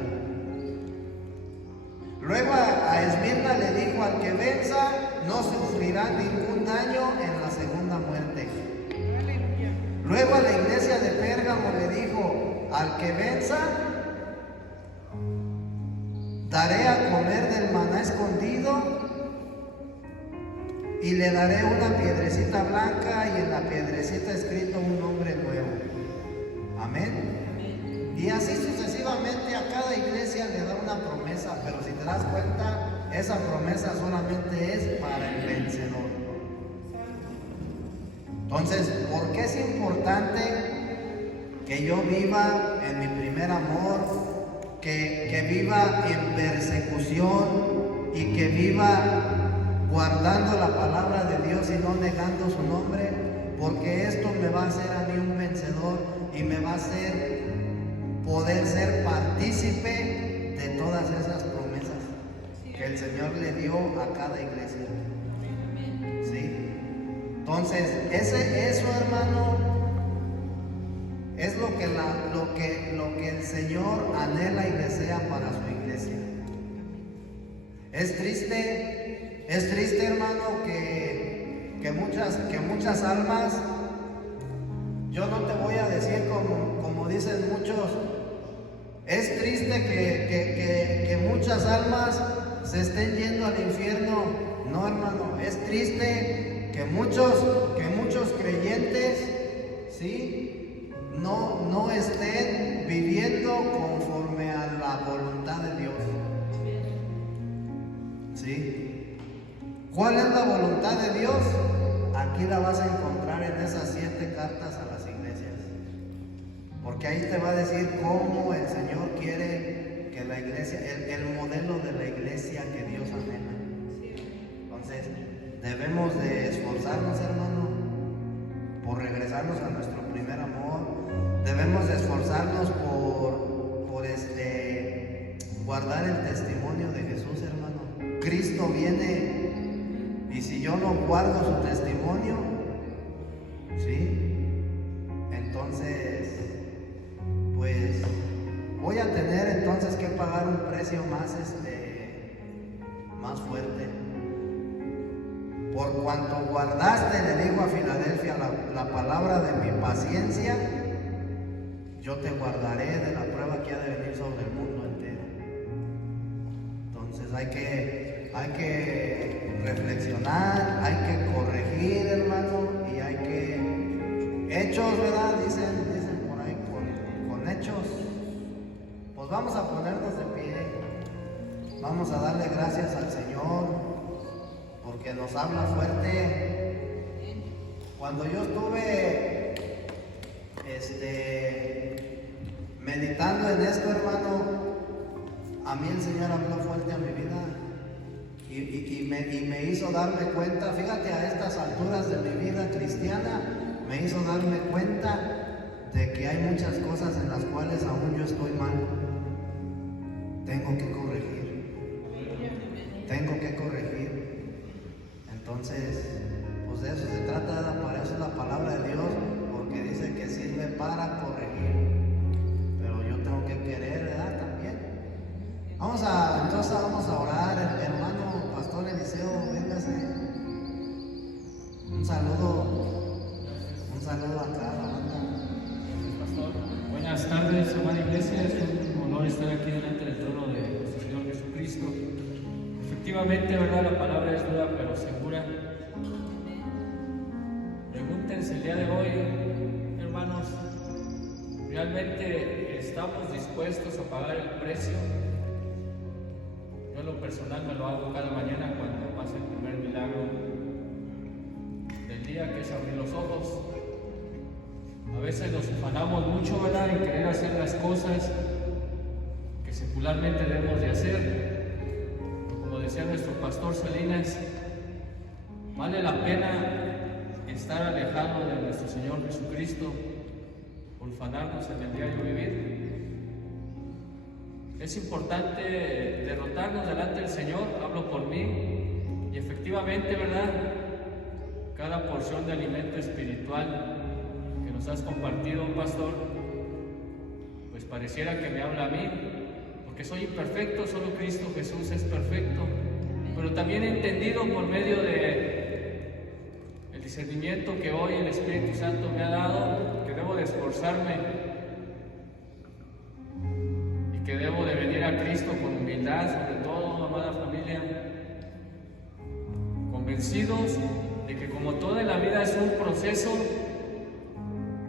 Luego a Esmirna le dijo: al que venza, no sufrirá ningún daño en la segunda muerte. Luego a la iglesia de Pérgamo le dijo: al que venza, daré a comer del maná escondido y le daré una piedrecita blanca y en la piedrecita escrito un nombre nuevo. Amén. Y así sucesivamente a cada iglesia le da una promesa, pero si te das cuenta, esa promesa solamente es para el vencedor. Entonces, ¿por qué es importante que yo viva en mi primer amor? Que viva en persecución y que viva guardando la palabra de Dios y no negando su nombre, porque esto me va a hacer a mí un vencedor y me va a hacer poder ser partícipe de todas esas promesas que el Señor le dio a cada iglesia. ¿Sí? Entonces, eso, hermano, es lo que el Señor anhela y desea para su iglesia. Es triste, hermano, que muchas almas, yo no te voy a decir como dicen muchos, es triste que muchas almas se estén yendo al infierno. No, hermano, es triste que muchos creyentes, ¿sí?, no estén viviendo conforme a la voluntad de Dios. ¿Sí? ¿Cuál es la voluntad de Dios? Aquí la vas a encontrar en esas 7 cartas a las iglesias. Porque ahí te va a decir cómo el Señor quiere que la iglesia, el modelo de la iglesia que Dios anhela. Entonces, debemos de esforzarnos, hermano, por regresarnos a nuestro primer amor. Debemos de esforzarnos por guardar el testimonio de Jesús, hermano. Cristo viene, y si yo no guardo su testimonio, ¿sí? Entonces, pues voy a tener entonces que pagar un precio más fuerte. Por cuanto guardaste, le digo a Filadelfia, la palabra de mi paciencia, yo te guardaré de la prueba que ha de venir sobre el mundo entero. Entonces hay que reflexionar, hay que corregir, hermano, y hay que hechos, ¿verdad? Dicen por ahí, con hechos. Pues vamos a ponernos de pie, vamos a darle gracias al Señor, porque nos habla fuerte. Cuando yo estuve meditando en esto, hermano, a mí el Señor habló fuerte a mi vida y me hizo darme cuenta. Fíjate, a estas alturas de mi vida cristiana, me hizo darme cuenta de que hay muchas cosas en las cuales aún yo estoy mal. Tengo que corregir. Entonces, pues de eso se trata, para eso es la palabra de Dios, porque dice que sirve para corregir. Pero yo tengo que querer, ¿verdad? También. Entonces vamos a orar, hermano Pastor Eliseo, véngase. Un saludo acá a la banda. Pastor, buenas tardes, amada iglesia. Es un honor estar aquí delante del trono de nuestro Señor Jesucristo. Efectivamente, ¿verdad? La palabra es dura, pero segura. Pregúntense el día de hoy, hermanos, ¿realmente estamos dispuestos a pagar el precio? Yo en lo personal me lo hago cada mañana cuando pasa el primer milagro del día, que es abrir los ojos. A veces nos ufanamos mucho, ¿verdad?, en querer hacer las cosas que secularmente debemos de hacer. Como decía nuestro pastor Salinas, vale la pena estar alejado de nuestro Señor Jesucristo por ufanarnos en el diario vivir. Es importante derrotarnos delante del Señor, hablo por mí, y efectivamente, ¿verdad?, cada porción de alimento espiritual que nos has compartido, pastor, pues pareciera que me habla a mí, porque soy imperfecto, solo Cristo Jesús es perfecto, pero también he entendido por medio de el discernimiento que hoy el Espíritu Santo me ha dado, que debo de esforzarme y que debo de venir a Cristo con humildad, sobre todo, amada familia, convencidos de que como toda la vida es un proceso,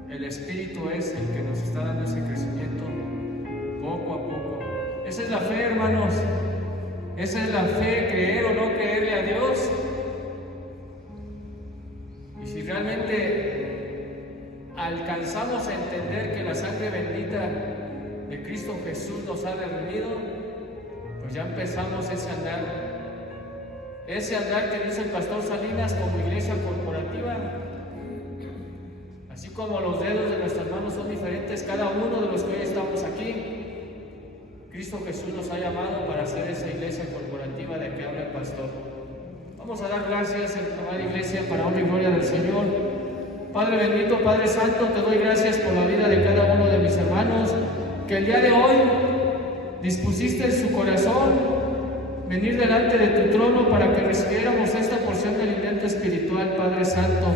el Espíritu es el que nos está dando ese crecimiento poco a poco. Esa es la fe, hermanos. Esa es la fe, creer o no creerle a Dios. Y si realmente alcanzamos a entender que la sangre bendita de Cristo Jesús nos ha redimido, pues ya empezamos ese andar que dice el pastor Salinas como iglesia corporativa. Así como los dedos de nuestras manos son diferentes, cada uno de los que hoy estamos aquí, Cristo Jesús nos ha llamado para hacer esa iglesia corporativa de que habla el pastor. Vamos a dar gracias, amada iglesia, para honra y gloria del Señor. Padre bendito, Padre santo, te doy gracias por la vida de cada uno de mis hermanos, que el día de hoy dispusiste en su corazón venir delante de tu trono para que recibiéramos esta porción de alimento espiritual, Padre santo.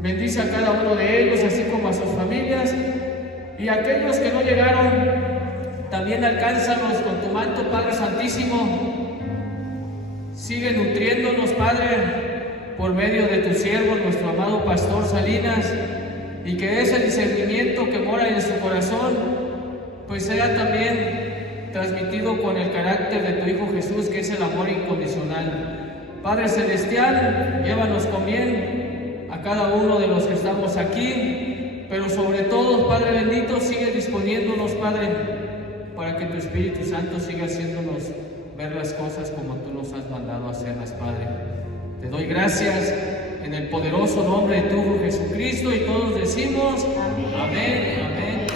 Bendice a cada uno de ellos, así como a sus familias, y a aquellos que no llegaron, también alcánzanos con tu manto, Padre Santísimo. Sigue nutriéndonos, Padre, por medio de tu siervo, nuestro amado Pastor Salinas, y que ese discernimiento que mora en su corazón, pues sea también transmitido con el carácter de tu Hijo Jesús, que es el amor incondicional. Padre Celestial, llévanos con bien a cada uno de los que estamos aquí, pero sobre todo, Padre bendito, sigue disponiéndonos, Padre, para que tu Espíritu Santo siga haciéndonos ver las cosas como tú nos has mandado a hacerlas, Padre. Te doy gracias en el poderoso nombre de tu Hijo Jesucristo y todos decimos amén, amén.